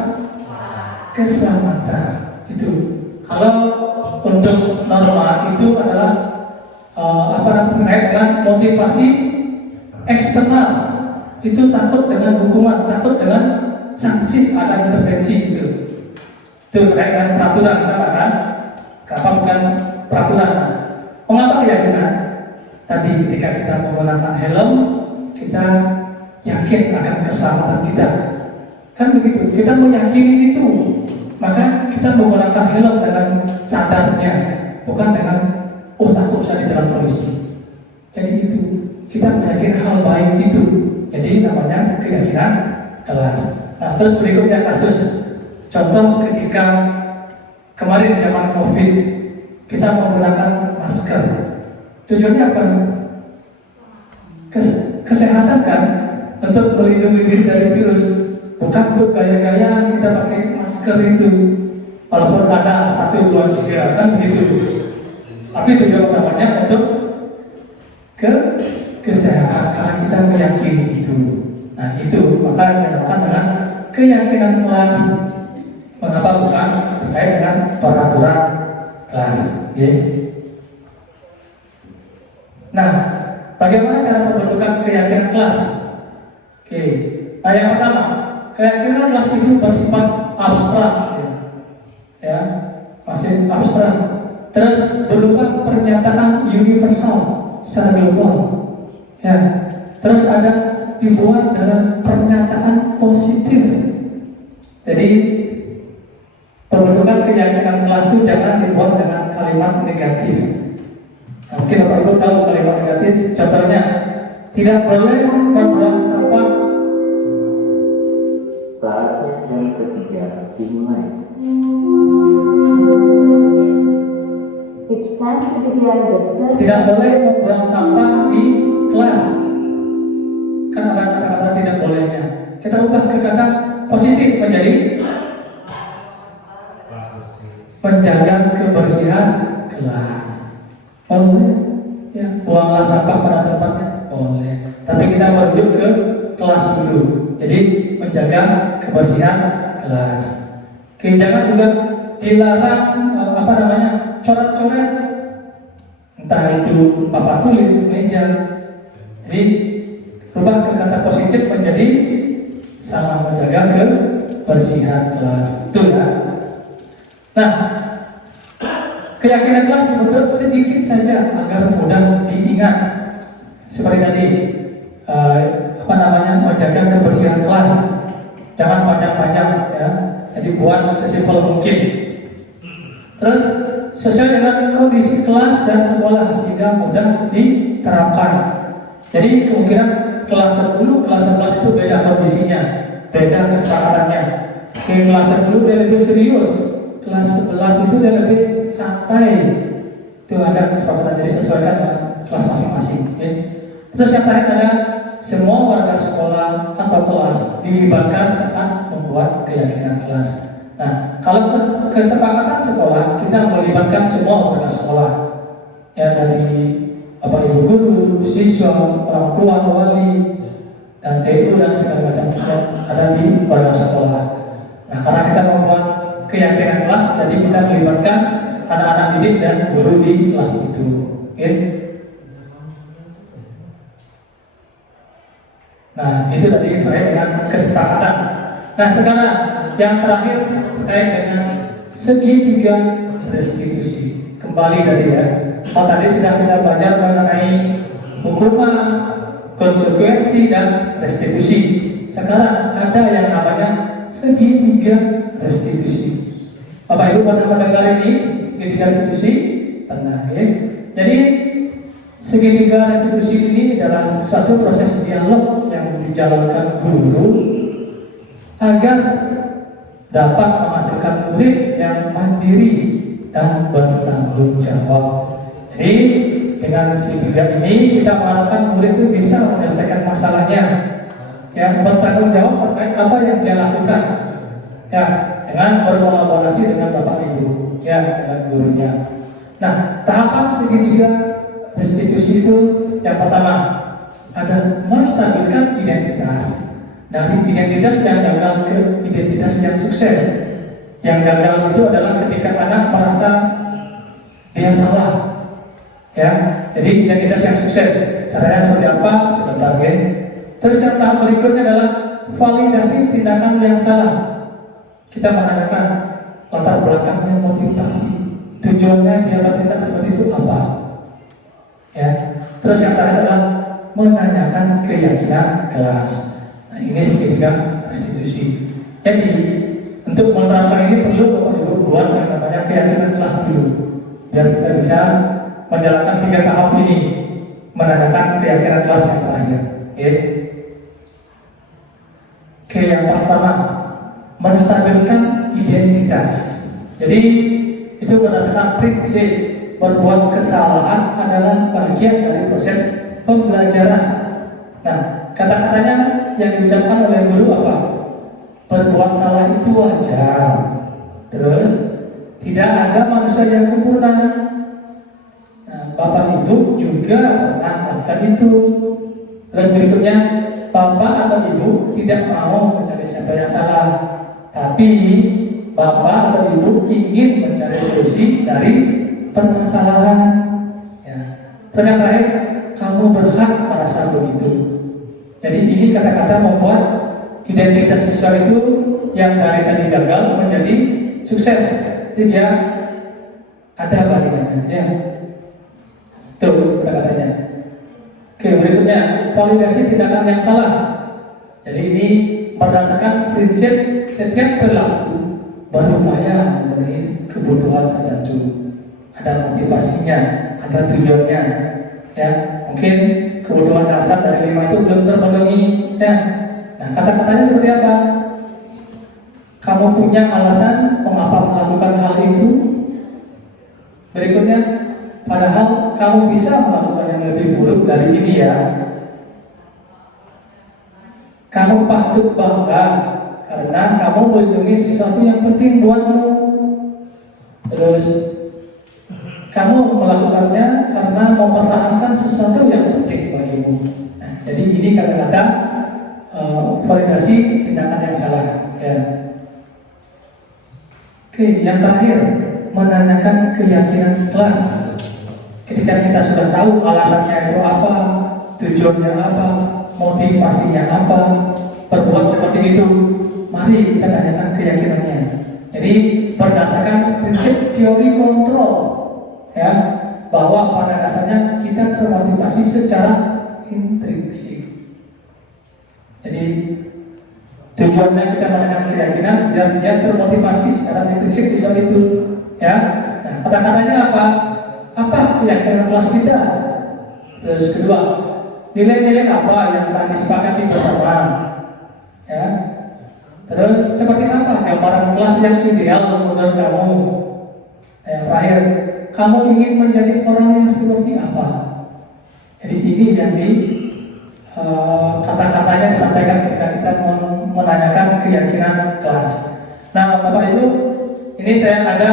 Keselamatan. Itu. Kalau untuk norma itu adalah terkait dengan motivasi eksternal. Itu takut dengan hukuman, takut dengan sanksi, ada intervensi gitu. Itu terkait dengan peraturan misalkan, apa bukan peraturan. Mengapa keyakinan? Tadi ketika kita menggunakan helm, kita yakin akan keselamatan kita. Kan begitu, kita meyakini itu, maka kita menggunakan helm dengan sadarnya, bukan dengan takut saya di dalam polisi. Jadi itu, kita meyakini hal baik itu. Jadi namanya keyakinan kelas. Nah, terus berikutnya kasus contoh ketika kemarin zaman COVID kita menggunakan masker. Tujuannya apa? Kesehatan kan, untuk melindungi diri dari virus, bukan untuk gaya-gaya kita pakai masker itu. Walaupun ada 1, 2, 3 kan begitu. Tapi tujuan utamanya untuk kesehatan karena kita meyakini itu. Nah itu maka dinamakan dengan keyakinan kelas. Mengapa bukan terkait dengan peraturan kelas? Ya. Nah, bagaimana cara membentukkan keyakinan kelas? Oke. Nah yang pertama, keyakinan kelas itu bersifat abstrak, ya, masih abstrak. Terus berupa pernyataan universal secara global, ya. Terus ada dibuat dalam pernyataan positif. Jadi pembentukan keyakinan kelas itu jangan dibuat dengan kalimat negatif. Nah, mungkin Bapak Ibu tahu kalimat negatif. Contohnya, tidak boleh membuang sampah. Saatnya jam ketiga dimulai. It's time to begin the third. Tidak boleh membuang sampah di kelas. Kan ada kata-kata tidak bolehnya. Kita ubah ke kata positif menjadi menjaga kebersihan kelas. Boleh, ya, buanglah sampah pada tempatnya. Boleh. Tapi kita merujuk ke kelas dulu. Jadi menjaga kebersihan kelas. Oke, jangan juga dilarang coret-coret, entah itu papan tulis, meja. Jadi rubah ke kata positif menjadi sama menjaga kebersihan kelas. Itu ya. Nah, keyakinan kelas dibentuk sedikit saja agar mudah diingat. Seperti tadi, menjaga kebersihan kelas. Jangan panjang-panjang, ya. Jadi buat sesimpel mungkin. Terus sesuai dengan kondisi kelas dan sekolah sehingga mudah diterapkan. Jadi kemungkinan kelas 10, kelas 11 itu beda kondisinya, beda kesepakatannya. Di kelas 10 dia lebih serius, kelas 11 itu dia lebih santai. Itu ada kesepakatan, jadi sesuaikan dengan kelas masing-masing. Ya. Terus yang terakhir ada semua warga sekolah atau kelas dilibatkan saat membuat keyakinan kelas. Nah, kalau kesepakatan sekolah, kita melibatkan semua warga sekolah, ya, dari bapak ibu guru, siswa, orang tua, wali, dan TU dan segala macam ada di warga sekolah. Nah, karena kita membuat keyakinan kelas, jadi kita melibatkan anak-anak didik dan guru di kelas itu. Okay? Nah, itu tadi terkait dengan kesepakatan. Nah, sekarang yang terakhir terkait dengan segitiga restitusi. Kembali tadi ya, tadi sudah kita belajar mengenai hukuman, konsekuensi, dan restitusi. sekarang ada yang namanya segitiga restitusi. Bapak Ibu pernah mendengar ini segitiga restitusi? Pernah, ya? Jadi segitiga restitusi ini adalah suatu proses dialog yang dijalankan guru agar dapat menghasilkan murid yang mandiri dan bertanggung jawab. Jadi dengan segitiga ini kita mengharapkan murid itu bisa menyelesaikan masalahnya, ya, bertanggung jawab terkait apa yang dia lakukan, ya, dengan berkolaborasi dengan Bapak Ibu, ya, dengan gurunya. Nah, tahapan segitiga restitusi itu yang pertama ada menstabilkan identitas, dari identitas yang gagal ke identitas yang sukses. Yang gagal itu adalah ketika anak merasa dia salah, ya. Jadi identitas yang sukses caranya seperti apa? Sebentar, ya. Terus yang tahap berikutnya adalah validasi tindakan yang salah. Kita menanyakan latar belakangnya, motivasi, tujuannya dia bertindak seperti itu apa, ya. Terus yang terakhir adalah menanyakan keyakinan kelas. Nah, ini segitiga restitusi. Jadi untuk menerapkan ini perlu Bapak Ibu buat yang namanya keyakinan kelas dulu, biar kita bisa menjalankan 3 tahap ini, menanyakan keyakinan kelas yang terakhir. Oke, yang pertama menstabilkan identitas. Jadi itu berdasarkan prinsip berbuat kesalahan adalah bagian dari proses pembelajaran. Nah, kata-katanya yang diucapkan oleh guru apa? Berbuat salah itu wajar. Terus tidak ada manusia yang sempurna. Nah, Bapak Ibu juga pernah melakukan itu. Terus berikutnya, Bapak atau Ibu tidak mau mencari siapa yang salah, tapi Bapak atau Ibu ingin mencari solusi dari permasalahan, ya. Terus yang terakhir, kamu berhak merasa begitu. Jadi ini kata-kata membuat identitas siswa itu yang dari tadi gagal menjadi sukses. Jadi dia ada balikannya, ya. Tuh kata-katanya. Oke, berikutnya validasi tindakan yang salah. Jadi ini berdasarkan prinsip setiap perilaku berupaya memenuhi kebutuhan tertentu. Ada motivasinya, ada tujuannya, ya. Mungkin kebutuhan dasar dari 5 itu belum terpenuhi, ya. Nah, kata-katanya seperti apa? Kamu punya alasan mengapa melakukan hal itu? Berikutnya, padahal kamu bisa melakukan yang lebih buruk dari ini, ya. Kamu patut bangga karena kamu melindungi sesuatu yang penting buatmu. Terus kamu melakukannya karena mempertahankan sesuatu yang penting bagimu. Nah, jadi ini kata-kata validasi tindakan yang salah, ya. Oke, yang terakhir menanyakan keyakinan kelas. Ketika kita sudah tahu alasannya itu apa, tujuannya apa, motivasinya apa, berbuat seperti itu, mari kita tanyakan keyakinannya. Jadi berdasarkan prinsip teori kontrol, ya, bahwa pada dasarnya kita termotivasi secara intrinsik. Jadi tujuannya kita menanyakan keyakinan biar dia termotivasi secara intrinsik siswa itu, ya. Nah, kata-katanya apa? Apa keyakinan kelas kita? Terus kedua, nilai-nilai apa yang telah disepakati bersama, ya. Terus seperti apa gambaran kelas yang ideal menurut kamu? Yang terakhir, kamu ingin menjadi orang yang seperti apa? Jadi ini yang kata-katanya disampaikan ketika kita menanyakan keyakinan kelas. Nah, Bapak Ibu, ini saya ada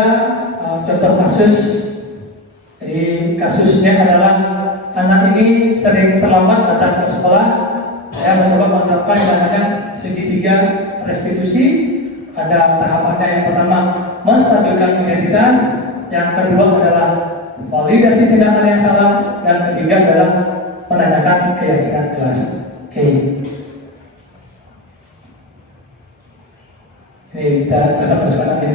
contoh kasus. Jadi kasusnya adalah anak ini sering terlambat datang ke sekolah. Saya mencoba menerapkan yang namanya segitiga restitusi. Ada tahapannya, yang pertama menstabilkan identitas, yang kedua adalah validasi tindakan yang salah, dan ketiga adalah menanyakan keyakinan kelas. Oke. Ini kita akan selesaikan, ya.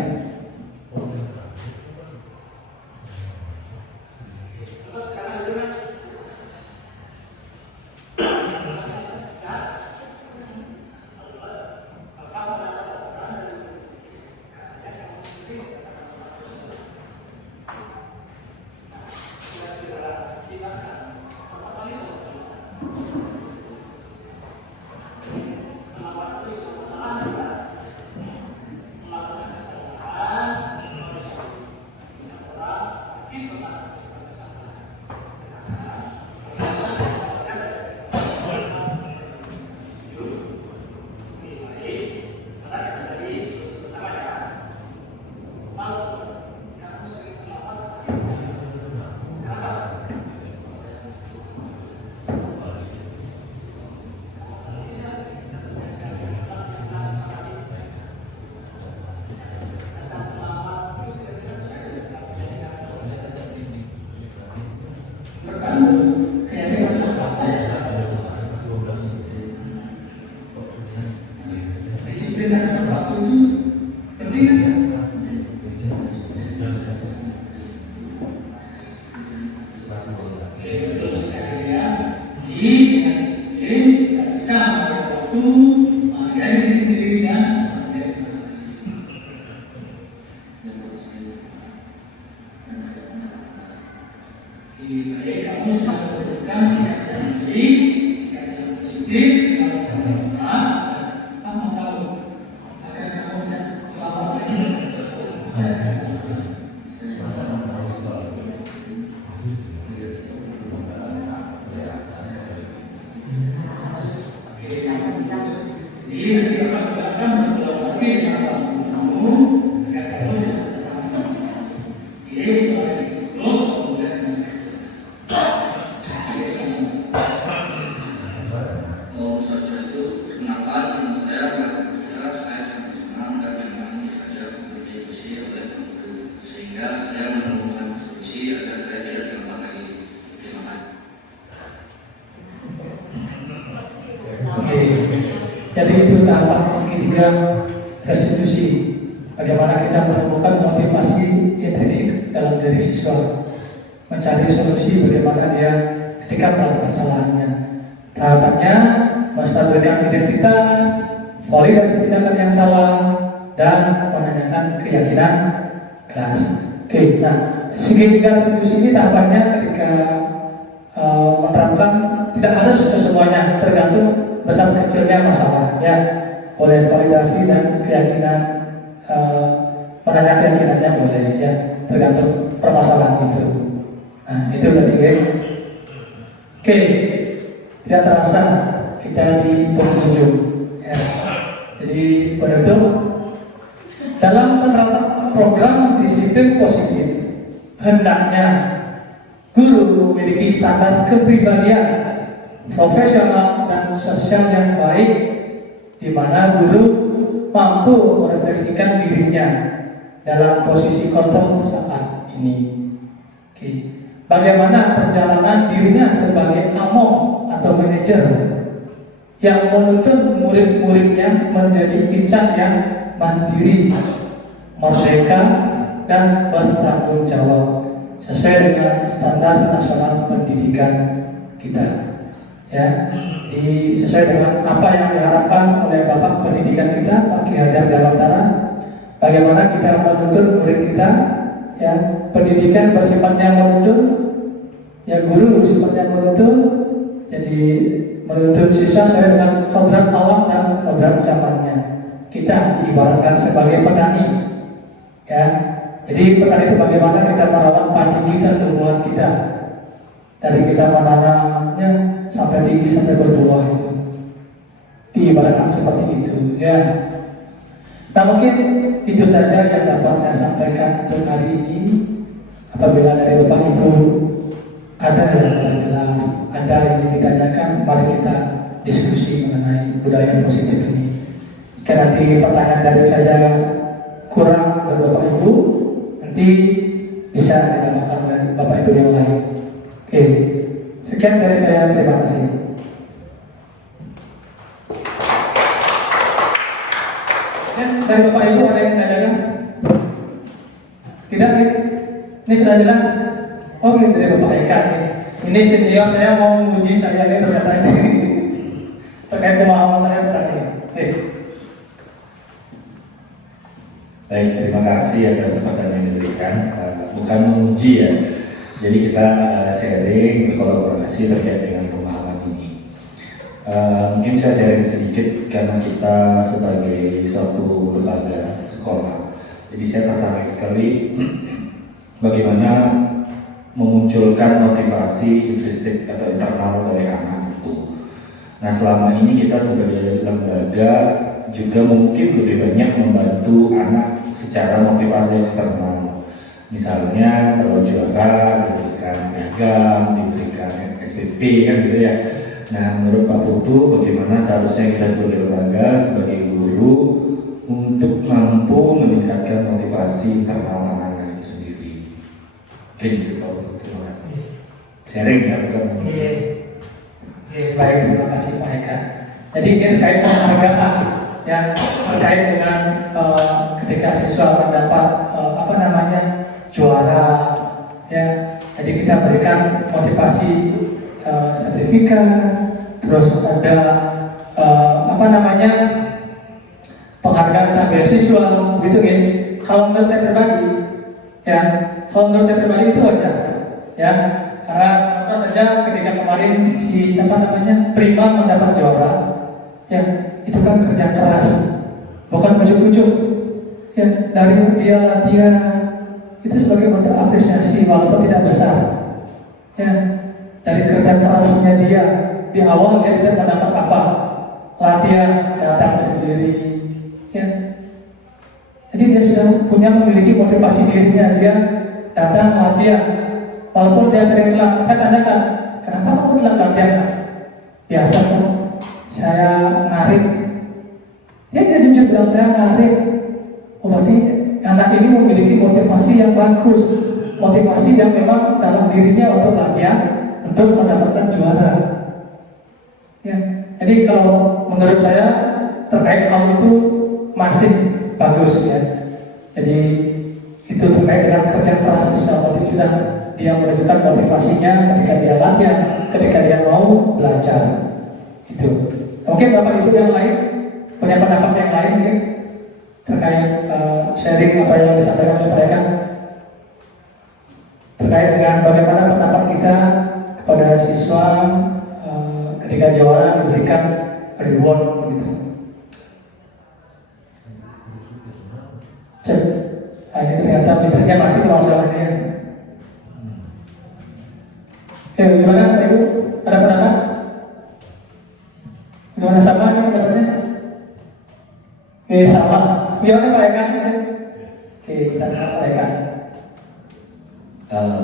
Jadi itu tahapan segitiga restitusi. Bagaimana kita menemukan motivasi intrinsik dalam diri siswa, mencari solusi bagaimana dia ketika melakukan kesalahannya. Tahapannya menstabilkan identitas, validasi tindakan yang salah, dan menanyakan keyakinan kelas. Oke, nah segitiga restitusi ini tahapannya ketika menerapkan tidak harus ke semuanya, tergantung besar kecilnya masalah ya, boleh validasi dan keyakinan, menanya keyakinannya boleh ya, tergantung permasalahan itu. Nah itu tadi ya. Oke, tidak terasa kita di penghujung ya. Jadi penutup, dalam penerapan program disiplin positif hendaknya guru memiliki standar kepribadian profesional dan sosial yang baik, di mana guru mampu merefleksikan dirinya dalam posisi kontrol saat ini. Oke. Bagaimana perjalanan dirinya sebagai among atau manajer yang menuntun murid-muridnya menjadi insan yang mandiri, merdeka, dan bertanggung jawab sesuai dengan standar nasional pendidikan kita. Ya, sesuai dengan apa yang diharapkan oleh Bapak Pendidikan kita, Pak Ki Hajar Dewantara. Bagaimana kita menuntun murid kita, ya, pendidikan bersifatnya menuntun, ya guru sifatnya menuntun, jadi menuntun siswa sesuai dengan kodrat alam dan kodrat zamannya. Kita diibaratkan sebagai petani, ya. Jadi petani itu bagaimana kita merawat padi kita, tumbuhan kita, dari kita menanamnya sampai tinggi sampai berbuah itu, diibaratkan seperti itu ya. Nah mungkin itu saja yang dapat saya sampaikan untuk hari ini. Apabila dari Bapak Ibu ada yang tidak jelas, ada yang ingin ditanyakan, mari kita diskusi mengenai budaya positif ini. Jika nanti pertanyaan dari saya kurang dari Bapak Ibu, nanti bisa ditambahkan oleh Bapak Ibu yang lain. Oke. Sekian dari saya, terima kasih. Dan dari Bapak Ibu ada yang tanyakan? Tidak, ini sudah jelas. Oh, ini dari Bapak Eka. Ini senior saya mau menguji saya ini ternyata ini terkait pemahaman saya tadi. Baik, terima kasih atas kesempatan yang diberikan. Bukan menguji ya. Jadi kita sharing, berkolaborasi terkait dengan pemahaman ini. Mungkin saya sharing sedikit karena kita sebagai suatu lembaga sekolah. Jadi saya tertarik sekali bagaimana memunculkan motivasi intrinsik atau internal dari anak itu. Nah, selama ini kita sebagai lembaga juga mungkin lebih banyak membantu anak secara motivasi eksternal. Misalnya kalau juara diberikan piagam, diberikan SPP kan gitu ya. Nah, menurut Pak Putu bagaimana seharusnya kita sebagai lembaga, sebagai guru untuk mampu meningkatkan motivasi internal anak-anak itu sendiri. Oke, gitu Pak Putu, terima kasih. Sharing ya, bukan Oke, baik, terima kasih Pak Eka. Jadi ini terkait penghargaan yang terkait dengan ketika siswa mendapat juara, ya. Jadi kita berikan motivasi sertifikat, terus ada penghargaan tentang beasiswa, gitu kan. Kalau menurut saya pribadi, ya, itu wajar, ya. Karena contoh saja ketika kemarin Prima mendapat juara, ya, itu kan kerja keras, bukan ujuk-ujuk, ya. Dari dia latihan itu sebagai bentuk apresiasi walaupun tidak besar, ya. Dari kerja kerasnya dia di awal dia tidak mendapat apa, latihan datang sendiri, ya. Jadi dia sudah memiliki motivasi dirinya, dia datang latihan. Walaupun dia sering telat, saya tanyakan, kenapa kamu telat latihan? Biasa kok, saya ngarit. Ya, dia jujur bilang saya ngarit. Oh, berarti anak ini memiliki motivasi yang bagus, motivasi yang memang dalam dirinya untuk latihan, untuk mendapatkan juara. Ya, jadi kalau menurut saya terkait hal itu masih bagus, ya. Jadi itu terkait dengan kerja keras siswa, sudah dia menunjukkan motivasinya ketika dia latihan, ketika dia mau belajar. Itu. Oke, Bapak Ibu yang lain punya pendapat yang lain mungkin terkait sharing apa yang disampaikan oleh mereka terkait dengan bagaimana pendapat kita kepada siswa ketika juara diberikan reward gitu. Cek, ini ternyata misalnya mati kalau salahnya. Gimana Pak Ibu? Ada pendapat? Gimana sama ini pendapatnya? Sama. Gimana Pak Eka? Oke, kita Pak Eka.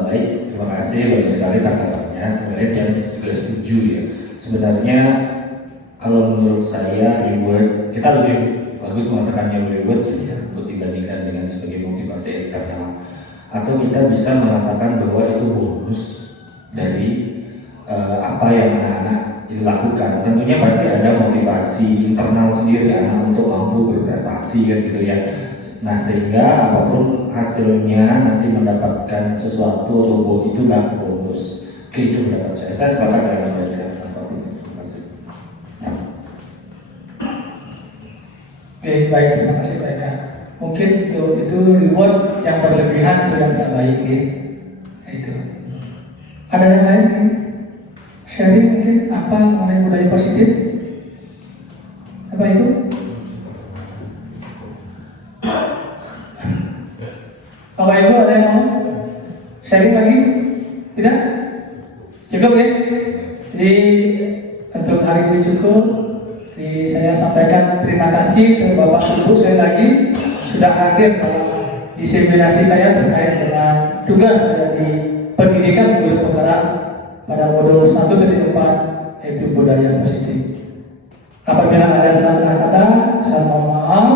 Baik, terima kasih, bagus sekali tanggapannya. Sebenarnya dia juga setuju ya. Sebenarnya kalau menurut saya reward, kita lebih bagus mengatakannya reward yang disebut dibandingkan dengan sebagai motivasi eksternal. Atau kita bisa mengatakan bahwa itu bonus dari apa yang anak-anak dilakukan. Tentunya pasti ada motivasi internal sendiri anak untuk mampu berprestasi kan gitu ya. Nah, sehingga apapun hasilnya nanti mendapatkan sesuatu atau itulah bonus. Oke, itu pendapat saya. Saya sepakat dengan pendapat apapun. Terima kasih. Oke, baik, terima kasih Pak Eka. Mungkin itu reward yang berlebihan itu yang tidak baik, ya. Itu. Ada yang lain? Sharing mungkin apa mengenai budaya positif? Apa itu? Bapak Ibu ada yang mau sharing lagi? Tidak? Cukup ya? Jadi untuk hari ini cukup. Jadi saya sampaikan terima kasih ke Bapak Ibu sekali lagi sudah hadir dalam diseminasi saya terkait dengan tugas saya di pendidikan guru penggerak pada modul 1.4 yaitu budaya positif. Apabila ada salah-salah kata, saya mohon maaf.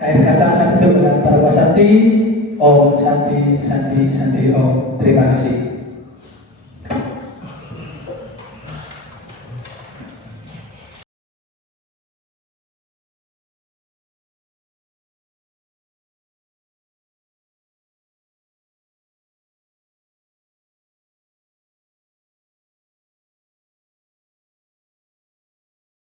Akhir kata saya tutup dengan Parabasati Om Santi Santi Santi Om. Terima kasih.